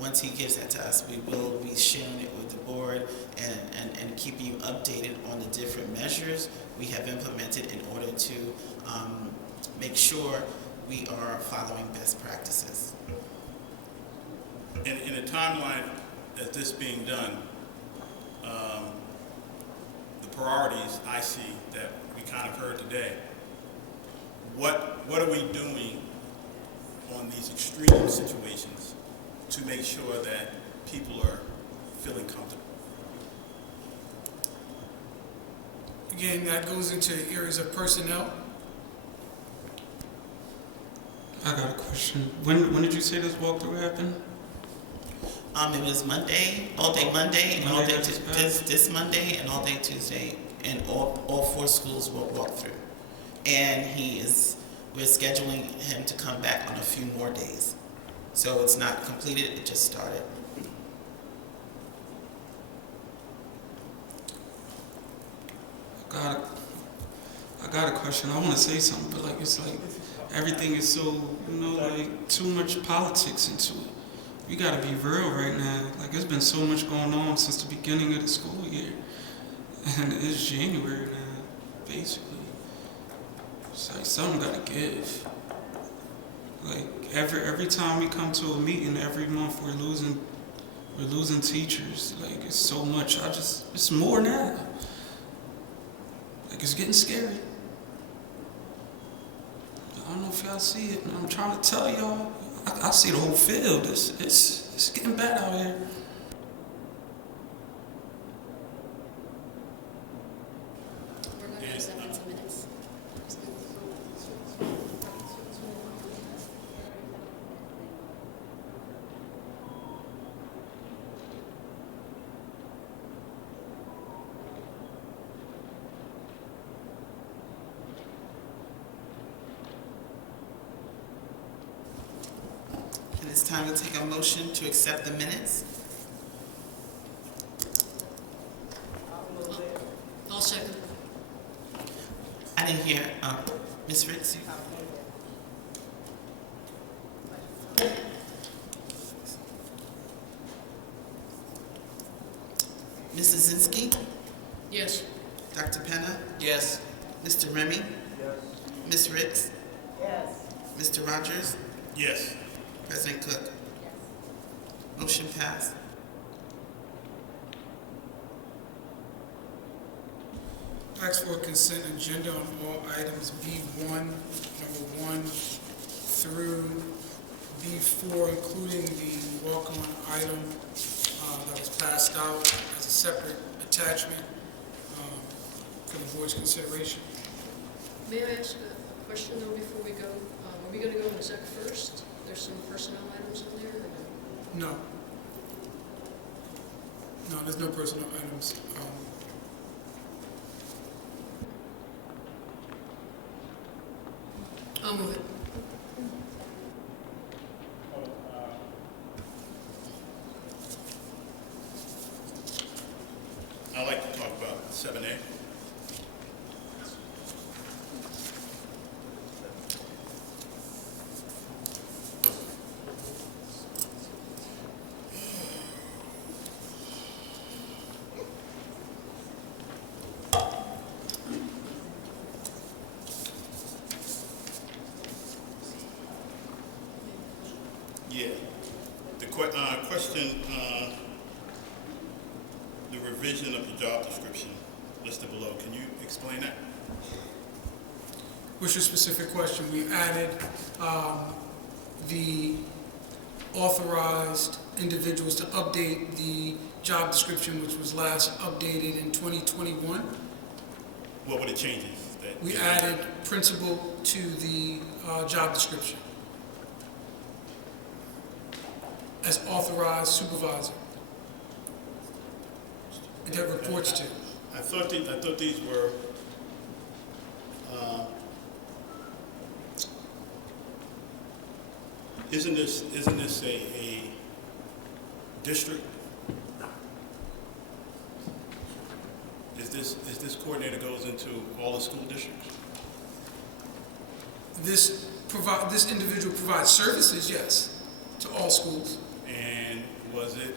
once he gives that to us, we will be sharing it with the board and keeping you updated on the different measures we have implemented in order to make sure we are following best practices. In a timeline of this being done, the priorities I see that we kind of heard today, what are we doing on these extreme situations to make sure that people are feeling comfortable? Again, that goes into areas of personnel. I got a question. When did you say this walkthrough happened? It was Monday, all day Monday, and all day this Monday, and all day Tuesday, and all 4 schools will walk through. And we're scheduling him to come back on a few more days. So it's not completed, it just started. I got a question. I want to say something, but it's like everything is so, too much politics into it. We got to be real right now. There's been so much going on since the beginning of the school year. And it's January now, basically. It's like something got to give. Every time we come to a meeting, every month we're losing teachers. It's so much. It's more now. It's getting scary. I don't know if y'all see it, man. I'm trying to tell y'all. I see the whole field. It's getting bad out here. We're going to accept in 2 minutes. And it's time to take a motion to accept the minutes. I'll second. I didn't hear, Ms. Ritz. Mrs. Zinsky? Yes. Dr. Penna? Yes. Mr. Remy? Yes. Ms. Ritz? Yes. Mr. Rogers? Yes. President Cook? Motion passed. Ask for a consent agenda on all items B1, number 1 through B4, including the walk-on item that was passed out as a separate attachment for the board's consideration. May I ask a question though before we go? Are we going to go in exec first? There's some personnel items in there? Or no? No. No, there's no personal items. I'll move it. I'd like to talk about 7A. Yeah. The question, the revision of the job description listed below, can you explain that? What's your specific question? We added the authorized individuals to update the job description, which was last updated in 2021. What were the changes? We added principal to the job description as authorized supervisor that reports to. I thought these were isn't this a district? Is this coordinator goes into all the school districts? This individual provides services, yes, to all schools. And was it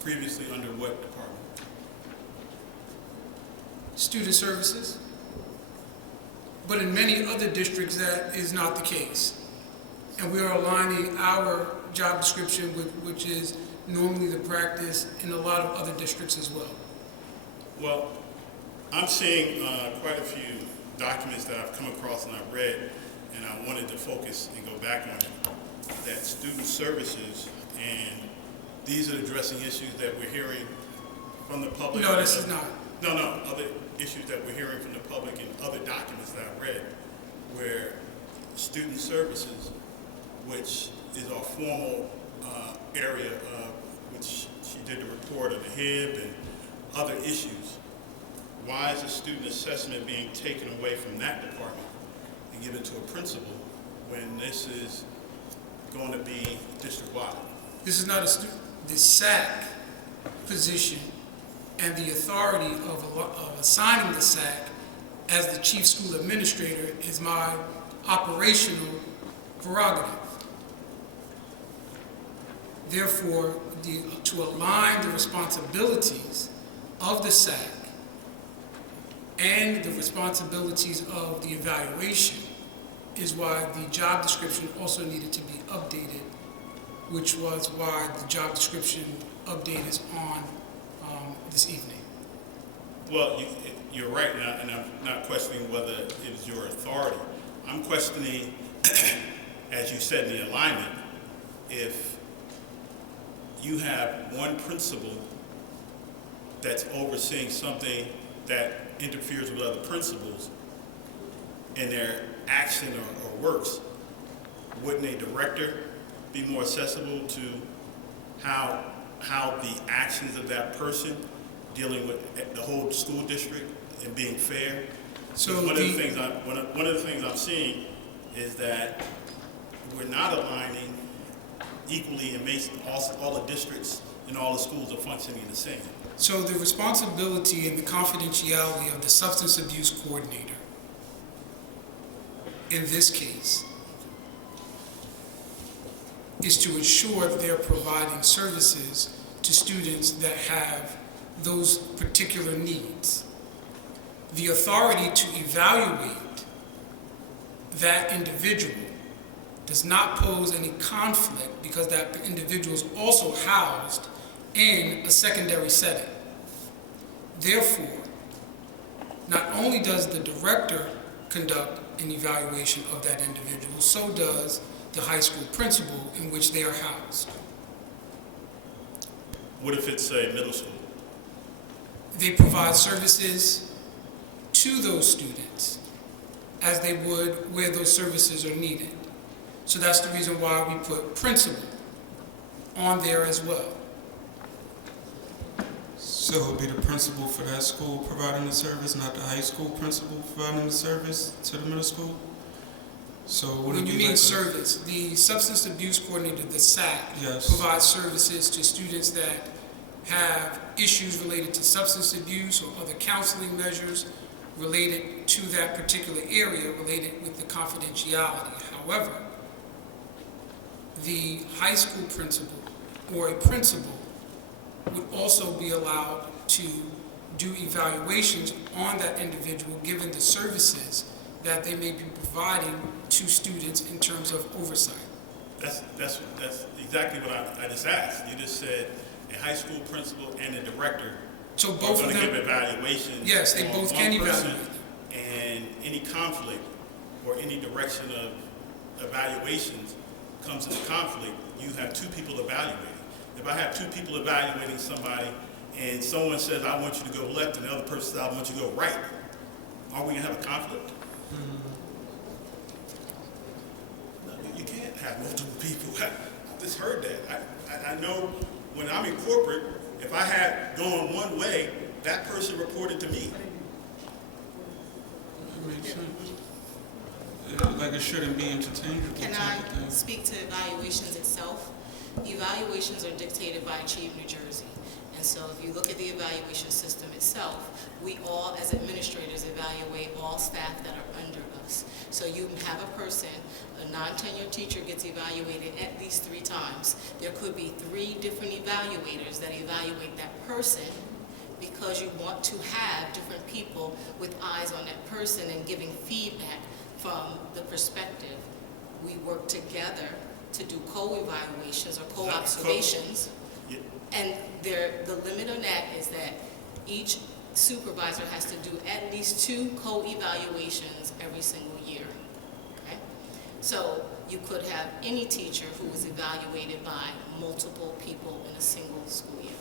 previously under what department? Student services. But in many other districts, that is not the case. And we are aligning our job description with, which is normally the practice in a lot of other districts as well. Well, I'm seeing quite a few documents that I've come across and I've read, and I wanted to focus and go back on it, that student services, and these are addressing issues that we're hearing from the public. No, this is not. No, other issues that we're hearing from the public in other documents that I've read, where student services, which is our formal area of which she did the report of the HIB and other issues. Why is the student assessment being taken away from that department and given to a principal when this is going to be district-wide? This is not the SAC position and the authority of assigning the SAC as the chief school administrator is my operational prerogative. Therefore, to align the responsibilities of the SAC and the responsibilities of the evaluation is why the job description also needed to be updated, which was why the job description update is on this evening. Well, you're right, and I'm not questioning whether it is your authority. I'm questioning, as you said in the alignment, if you have one principal that's overseeing something that interferes with other principals in their action or works, wouldn't a director be more accessible to how the actions of that person dealing with the whole school district and being fair? So one of the things I'm seeing is that we're not aligning equally and making all the districts and all the schools are functioning the same. So the responsibility and the confidentiality of the substance abuse coordinator in this case is to ensure that they're providing services to students that have those particular needs. The authority to evaluate that individual does not pose any conflict because that individual is also housed in a secondary setting. Therefore, not only does the director conduct an evaluation of that individual, so does the high school principal in which they are housed. What if it's a middle school? They provide services to those students as they would where those services are needed. So that's the reason why we put principal on there as well. So it would be the principal for that school providing the service, not the high school principal providing the service to the middle school? So would When it you be mean like service, the substance abuse coordinator, the SAC, Yes. provides services to students that have issues related to substance abuse or other counseling measures related to that particular area related with the confidentiality. However, the high school principal or a principal would also be allowed to do evaluations on that individual given the services that they may be providing to students in terms of oversight. That's exactly what I just asked. You just said a high school principal and a director So are both going of to them, give evaluations. yes, they on both one can person, evaluate. And any conflict or any direction of evaluations comes into conflict, you have two people evaluating. If I have two people evaluating somebody and someone says, I want you to go left, and the other person says, I want you to go right, are we going to have a conflict? No, you can't have multiple people. I just heard that. I know when I'm in corporate, if I had gone one way, that person reported to me. That makes sense. Like it shouldn't be interchangeable. Can type of I thing. speak to evaluations itself? Evaluations are dictated by Achieve New Jersey. And so if you look at the evaluation system itself, we all, as administrators, evaluate all staff that are under us. So you have a person, a non-tenured teacher gets evaluated at least 3 times. There could be 3 different evaluators that evaluate that person because you want to have different people with eyes on that person and giving feedback from the perspective. We work together to do co-evaluations or co-observations. And the limit on that is that each supervisor has to do at least 2 co-evaluations every single year. Okay? So you could have any teacher who was evaluated by multiple people in a single school year.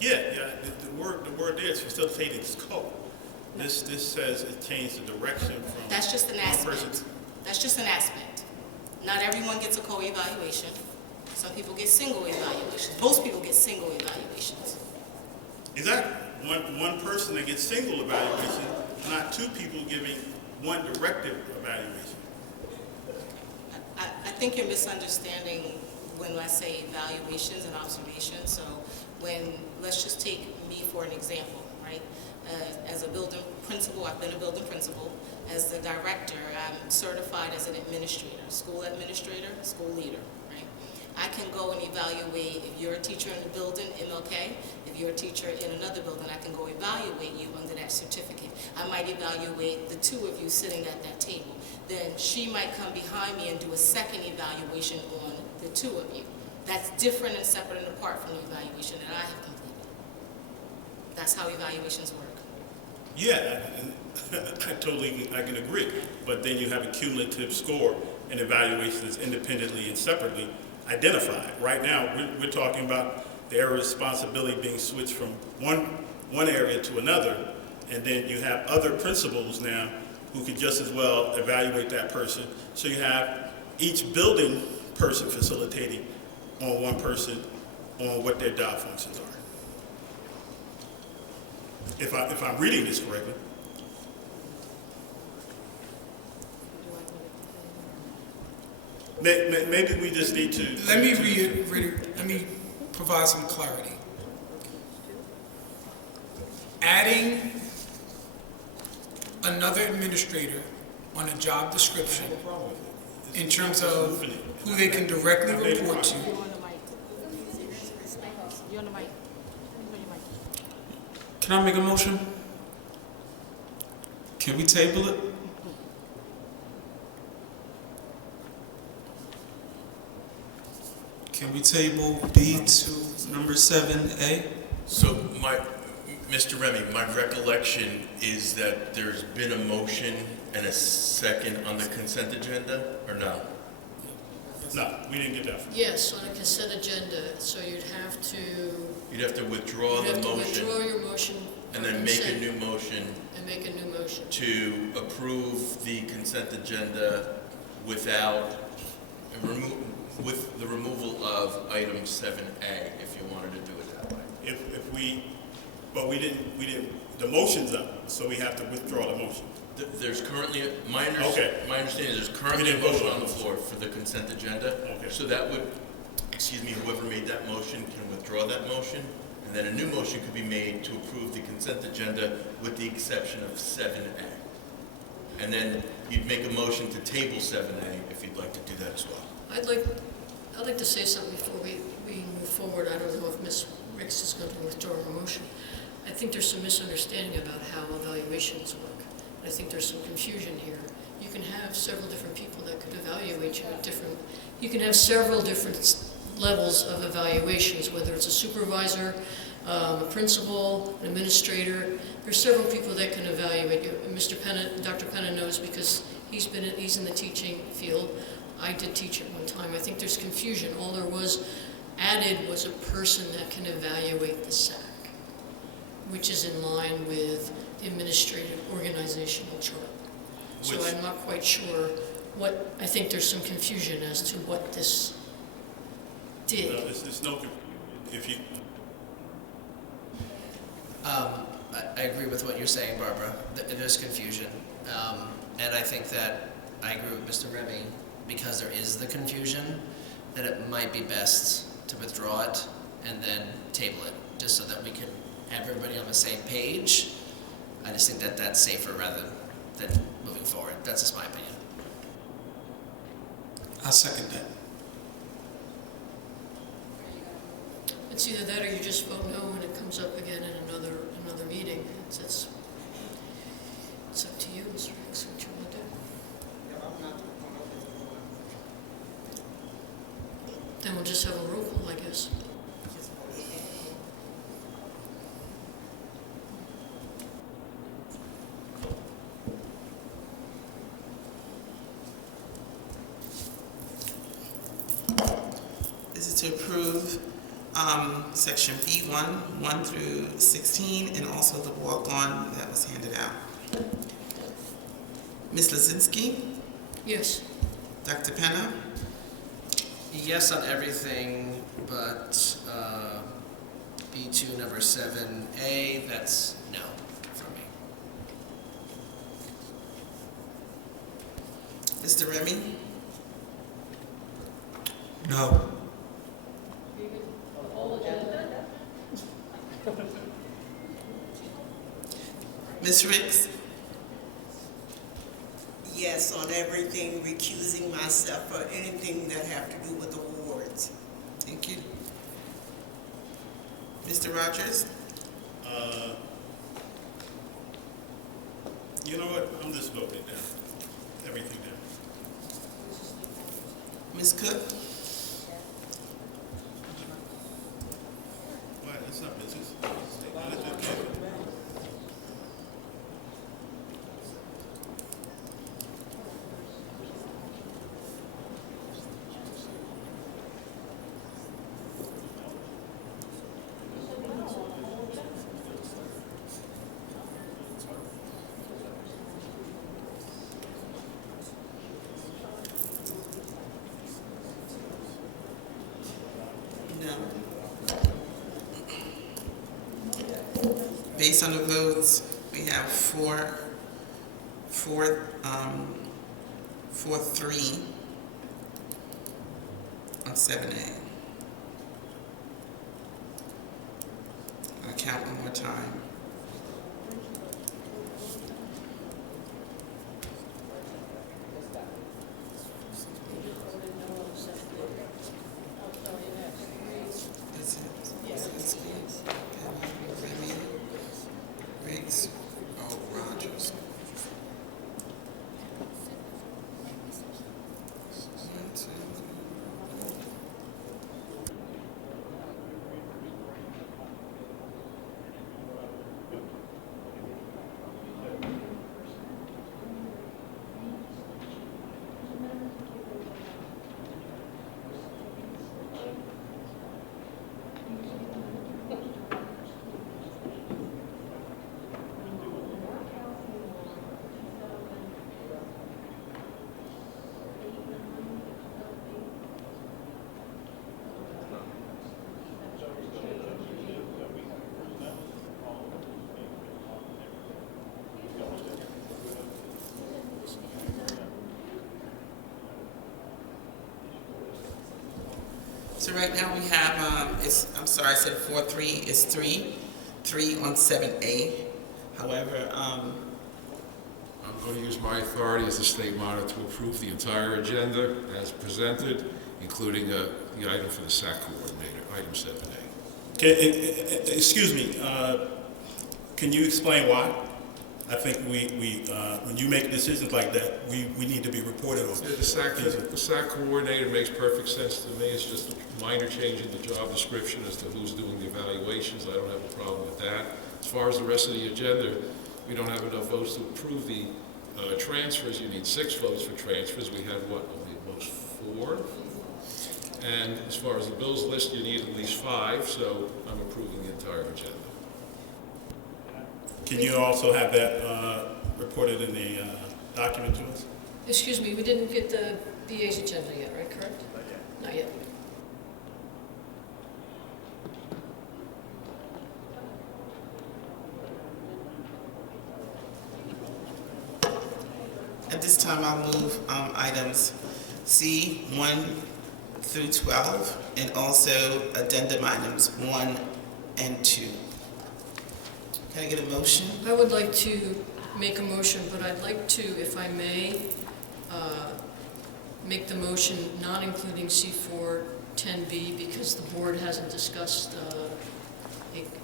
Yeah. The word there is facilitating scope. This says it changed the direction from. That's just an one aspect. person. That's just an aspect. Not everyone gets a co-evaluation. Some people get single evaluations. Most people get single evaluations. Exactly. One person that gets single evaluation, not 2 people giving one directive evaluation. I think you're misunderstanding when I say evaluations and observations. So let's just take me for an example, right? As a building principal, I've been a building principal. As the director, I'm certified as an administrator, school leader, right? I can go and evaluate if you're a teacher in the building, MLK, if you're a teacher in another building, I can go evaluate you under that certificate. I might evaluate the 2 of you sitting at that table. Then she might come behind me and do a second evaluation on the 2 of you. That's different and separate and apart from the evaluation that I have completed. That's how evaluations work. Yeah, I can agree. But then you have a cumulative score and evaluations independently and separately identified. Right now, we're talking about their responsibility being switched from one area to another, and then you have other principals now who could just as well evaluate that person. So you have each building person facilitating on one person on what their job functions are. If I'm reading this correctly. Maybe we just need to. Let me provide some clarity. Adding another administrator on a job description in terms of who they can directly report to. Can I make a motion? Can we table it? Can we table B to number 7A? So Mr. Remy, my recollection is that there's been a motion and a second on the consent agenda, or no? No, we didn't get that. Yes, on a consent agenda, so you'd have to Withdraw the motion. withdraw your motion And for then make a consent new motion and make a new motion. to approve the consent agenda without, with the removal of item 7A, if you wanted to do it that way. But we didn't, the motion's up, so we have to withdraw the motion. There's currently, my Okay. understanding is there's currently a motion on the floor for the consent agenda. Okay. So that would, whoever made that motion can withdraw that motion, and then a new motion could be made to approve the consent agenda with the exception of 7A. And then you'd make a motion to table 7A if you'd like to do that as well. I'd like to say something before we move forward. I don't know if Ms. Ricks is going to withdraw her motion. I think there's some misunderstanding about how evaluations work. I think there's some confusion here. You can have several different people that could evaluate you at different, you can have several different levels of evaluations, whether it's a supervisor, a principal, an administrator. There's several people that can evaluate you. Mr. Penna, Dr. Penna knows because he's in the teaching field. I did teach at one time. I think there's confusion. All there was added was a person that can evaluate the SAC, which is in line with the administrative organizational chart. So I'm not quite sure I think there's some confusion as to what this did. No, there's no confusion. If you, I agree with what you're saying, Barbara. There's confusion. And I think that I agree with Mr. Remy because there is the confusion, that it might be best to withdraw it and then table it, just so that we can have everybody on the same page. I just think that that's safer rather than moving forward. That's just my opinion. I second that. It's either that or you just vote no and it comes up again in another meeting. It's up to you, Mr. Ricks, what you want to do. Then we'll just have a roll call, I guess. This is to approve section B1, 1 through 16, and also the walk-on that was handed out. Ms. Lazinski? Yes. Dr. Penna? Yes on everything, but B2 number 7A, that's no from me. Mr. Remy? No. Ms. Ricks? Yes, on everything, recusing myself for anything that have to do with awards. Thank you. Mr. Rogers? you know what? I'm just voting it down. Everything down. Ms. Cook? Why? That's not business. Based on the votes, we have 4-3 on 7A. I'll count one more time. Riggs, oh, Rogers. So right now we have, I'm sorry, I said 4-3, it's 3 on 7A. However, I'm going to use my authority as the state monitor to approve the entire agenda as presented, including the item for the SAC coordinator, item 7A. Excuse me, can you explain why? I think when you make decisions like that, we need to be reported on. Yeah, the SAC coordinator makes perfect sense to me. It's just a minor change in the job description as to who's doing the evaluations. I don't have a problem with that. As far as the rest of the agenda, we don't have enough votes to approve the transfers. You need 6 votes for transfers. We had what, only at most 4? And as far as the bills list, you need at least 5, so I'm approving the entire agenda. Can you also have that reported in the document to us? Excuse me, we didn't get the VA's agenda yet, right, correct? Not yet. at this time I'll move items C, 1 through 12, and also addendum items 1 and 2. Can I get a motion? I would like to make a motion, but I'd like to, if I may, make the motion not including C4 10B because the board hasn't discussed,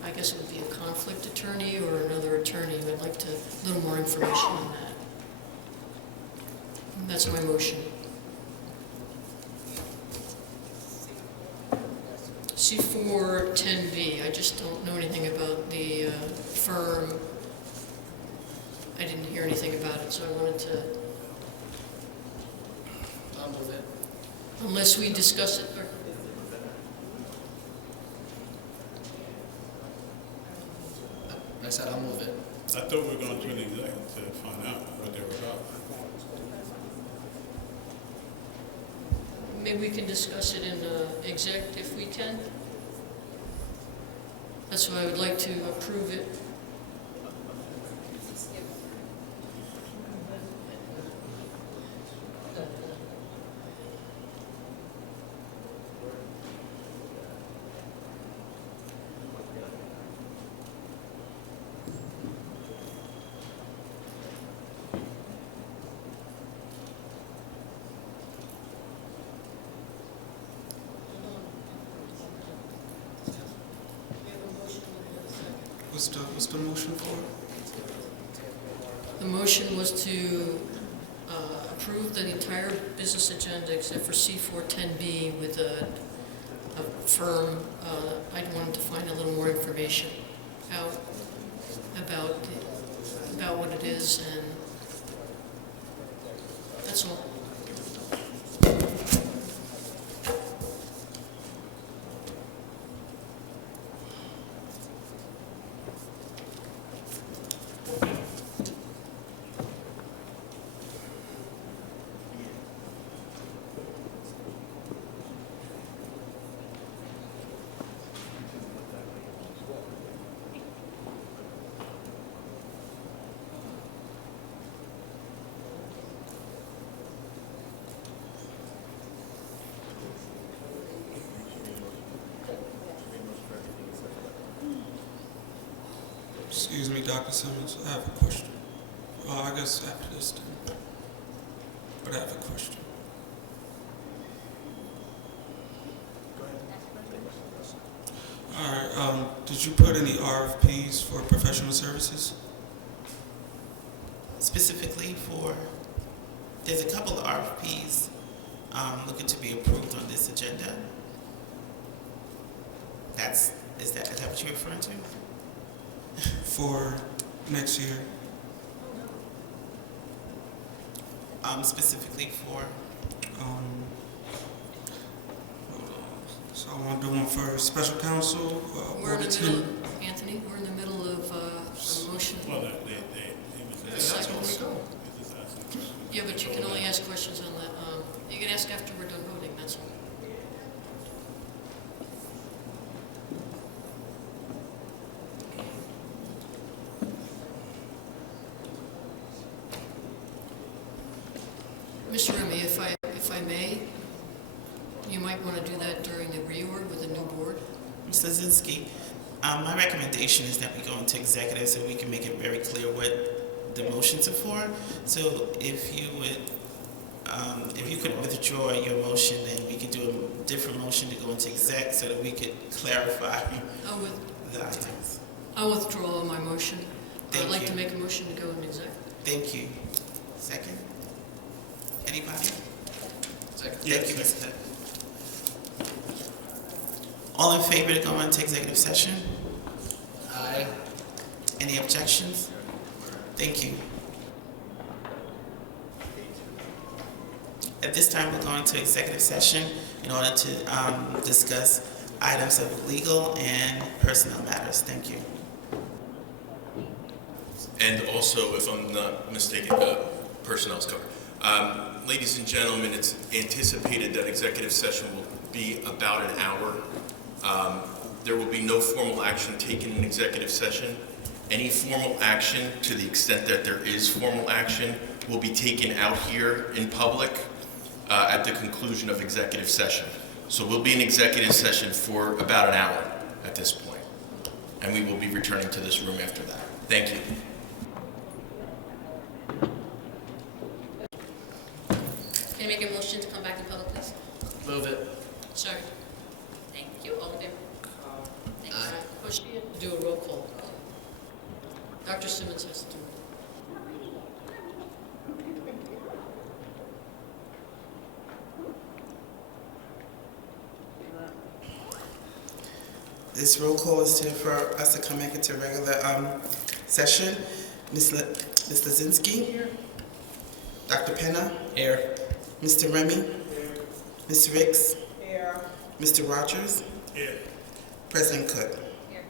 I guess it would be a conflict attorney or another attorney. I'd like a little more information on that. And that's my motion. C4 10B, I just don't know anything about the firm. I didn't hear anything about it, so I wanted to, I'll move it. unless we discuss it. I said I'll move it. I thought we were going to an exec to find out what they were about. Maybe we can discuss it in exec if we can. That's why I would like to approve it. What's the motion for? The motion was to approve the entire business agenda except for C4 10B with a firm. I wanted to find a little more information out about what it is, and that's all. Excuse me, Dr. Simmons, I have a question. I guess after this then. But I have a question. All right, did you put any RFPs for professional services? Specifically for, there's a couple of RFPs looking to be approved on this agenda. Is that what you're referring to? For next year? Specifically for? So I want to do one for special counsel. We're in the middle, Anthony, we're in the middle of a motion. Well, That's where we go. Yeah, but you can only ask questions on that. You can ask after we're done voting, that's all. Mr. Remy, if I may, you might want to do that during the reorg with the new board. Mr. Zinski, my recommendation is that we go into executive so we can make it very clear what the motions are for. So if you could withdraw your motion, then we could do a different motion to go into exec so that we could clarify the items. I'll withdraw my motion. Thank I'd like you. to make a motion to go into exec. Thank you. Second? Anybody? Second. Thank you, Mr. Hood. All in favor to go into executive session? Aye. Any objections? Thank you. At this time, we're going to executive session in order to discuss items of legal and personnel matters. Thank you. And also, if I'm not mistaken, personnel's covered. Ladies and gentlemen, it's anticipated that executive session will be about an hour. There will be no formal action taken in executive session. Any formal action, to the extent that there is formal action, will be taken out here in public at the conclusion of executive session. So we'll be in executive session for about an hour at this point, and we will be returning to this room after that. Thank you. Can I make a motion to come back in public, please? Move it. Sorry. Thank you. All in favor? Thank you. Push to do a roll call. Dr. Simmons has to do it. This roll call is for us to come back into regular session. Mr. Zinski? Here. Dr. Penna? Here. Mr. Remy? Here. Ms. Ricks? Here. Mr. Rogers? Here. President Cook? Here.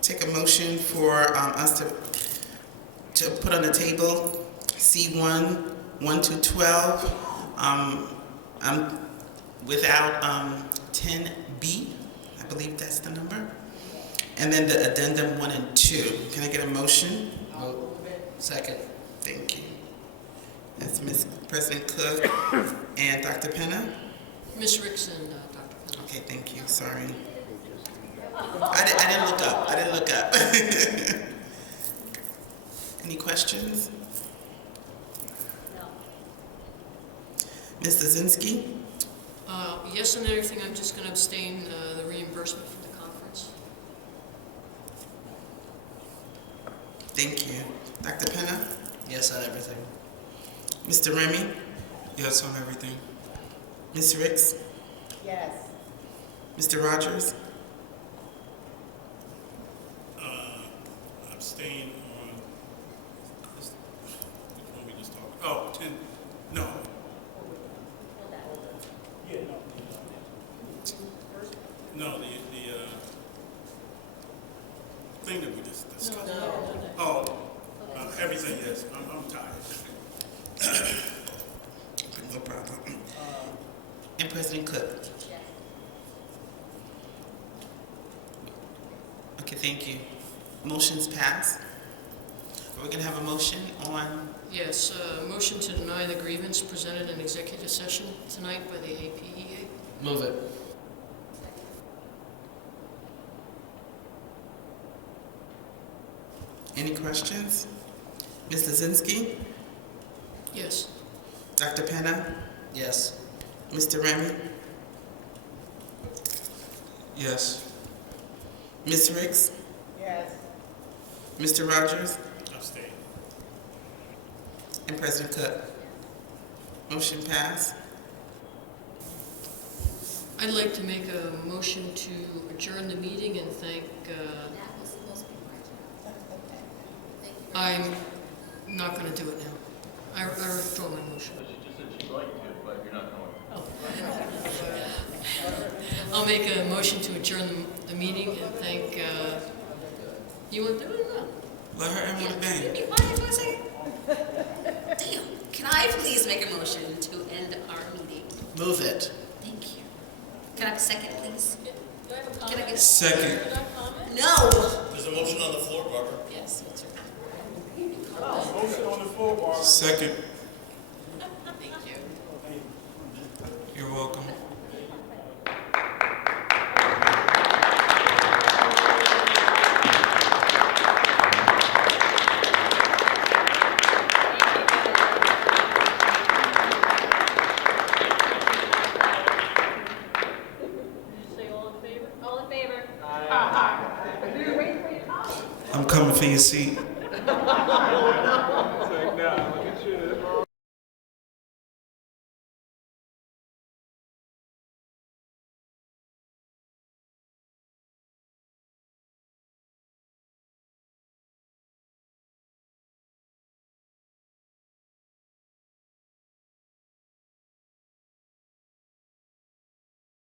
Take a motion for us to put on the table C1, 1 to 12, without 10B, I believe that's the number, and then the addendum 1 and 2. Can I get a motion? Second. Thank you. That's Ms. President Cook and Dr. Penna. Ms. Ricks and Dr. Penna. Okay, thank you. Sorry. I didn't look up. I didn't look up. Any questions? No. Mr. Zinski? Yes on everything. I'm just going to abstain the reimbursement for the conference. Thank you. Dr. Penna? Yes on everything. Mr. Remy? Yes on everything. Ms. Ricks? Yes. Mr. Rogers? Abstain on this, which one we just talked about? Oh, 10, no. Yeah, no, the thing that we just discussed. Oh, everything, yes, I'm tired. No problem. And President Cook? Okay, thank you. Motion's passed. We're going to have a motion on... Yes, motion to deny the grievance presented in executive session tonight by the APEA. Move it. Any questions? Mr. Zinski? Yes. Dr. Penna? Yes. Mr. Remy? Yes. Ms. Ricks? Yes. Mr. Rogers? Abstain. And President Cook? Motion passed. I'd like to make a motion to adjourn the meeting and thank, I'm not going to do it now. I withdraw my motion. I'll make a motion to adjourn the meeting and thank, you want to do it or not? Let her end with a bang. Be quiet for a second. Damn. Can I please make a motion to end our meeting? Move it. Thank you. Can I have a second, please? Can I get a Second. No. There's a motion on the floor, Barbara. Yes, that's right. Motion on the floor, Barbara. Second. Thank for your seat.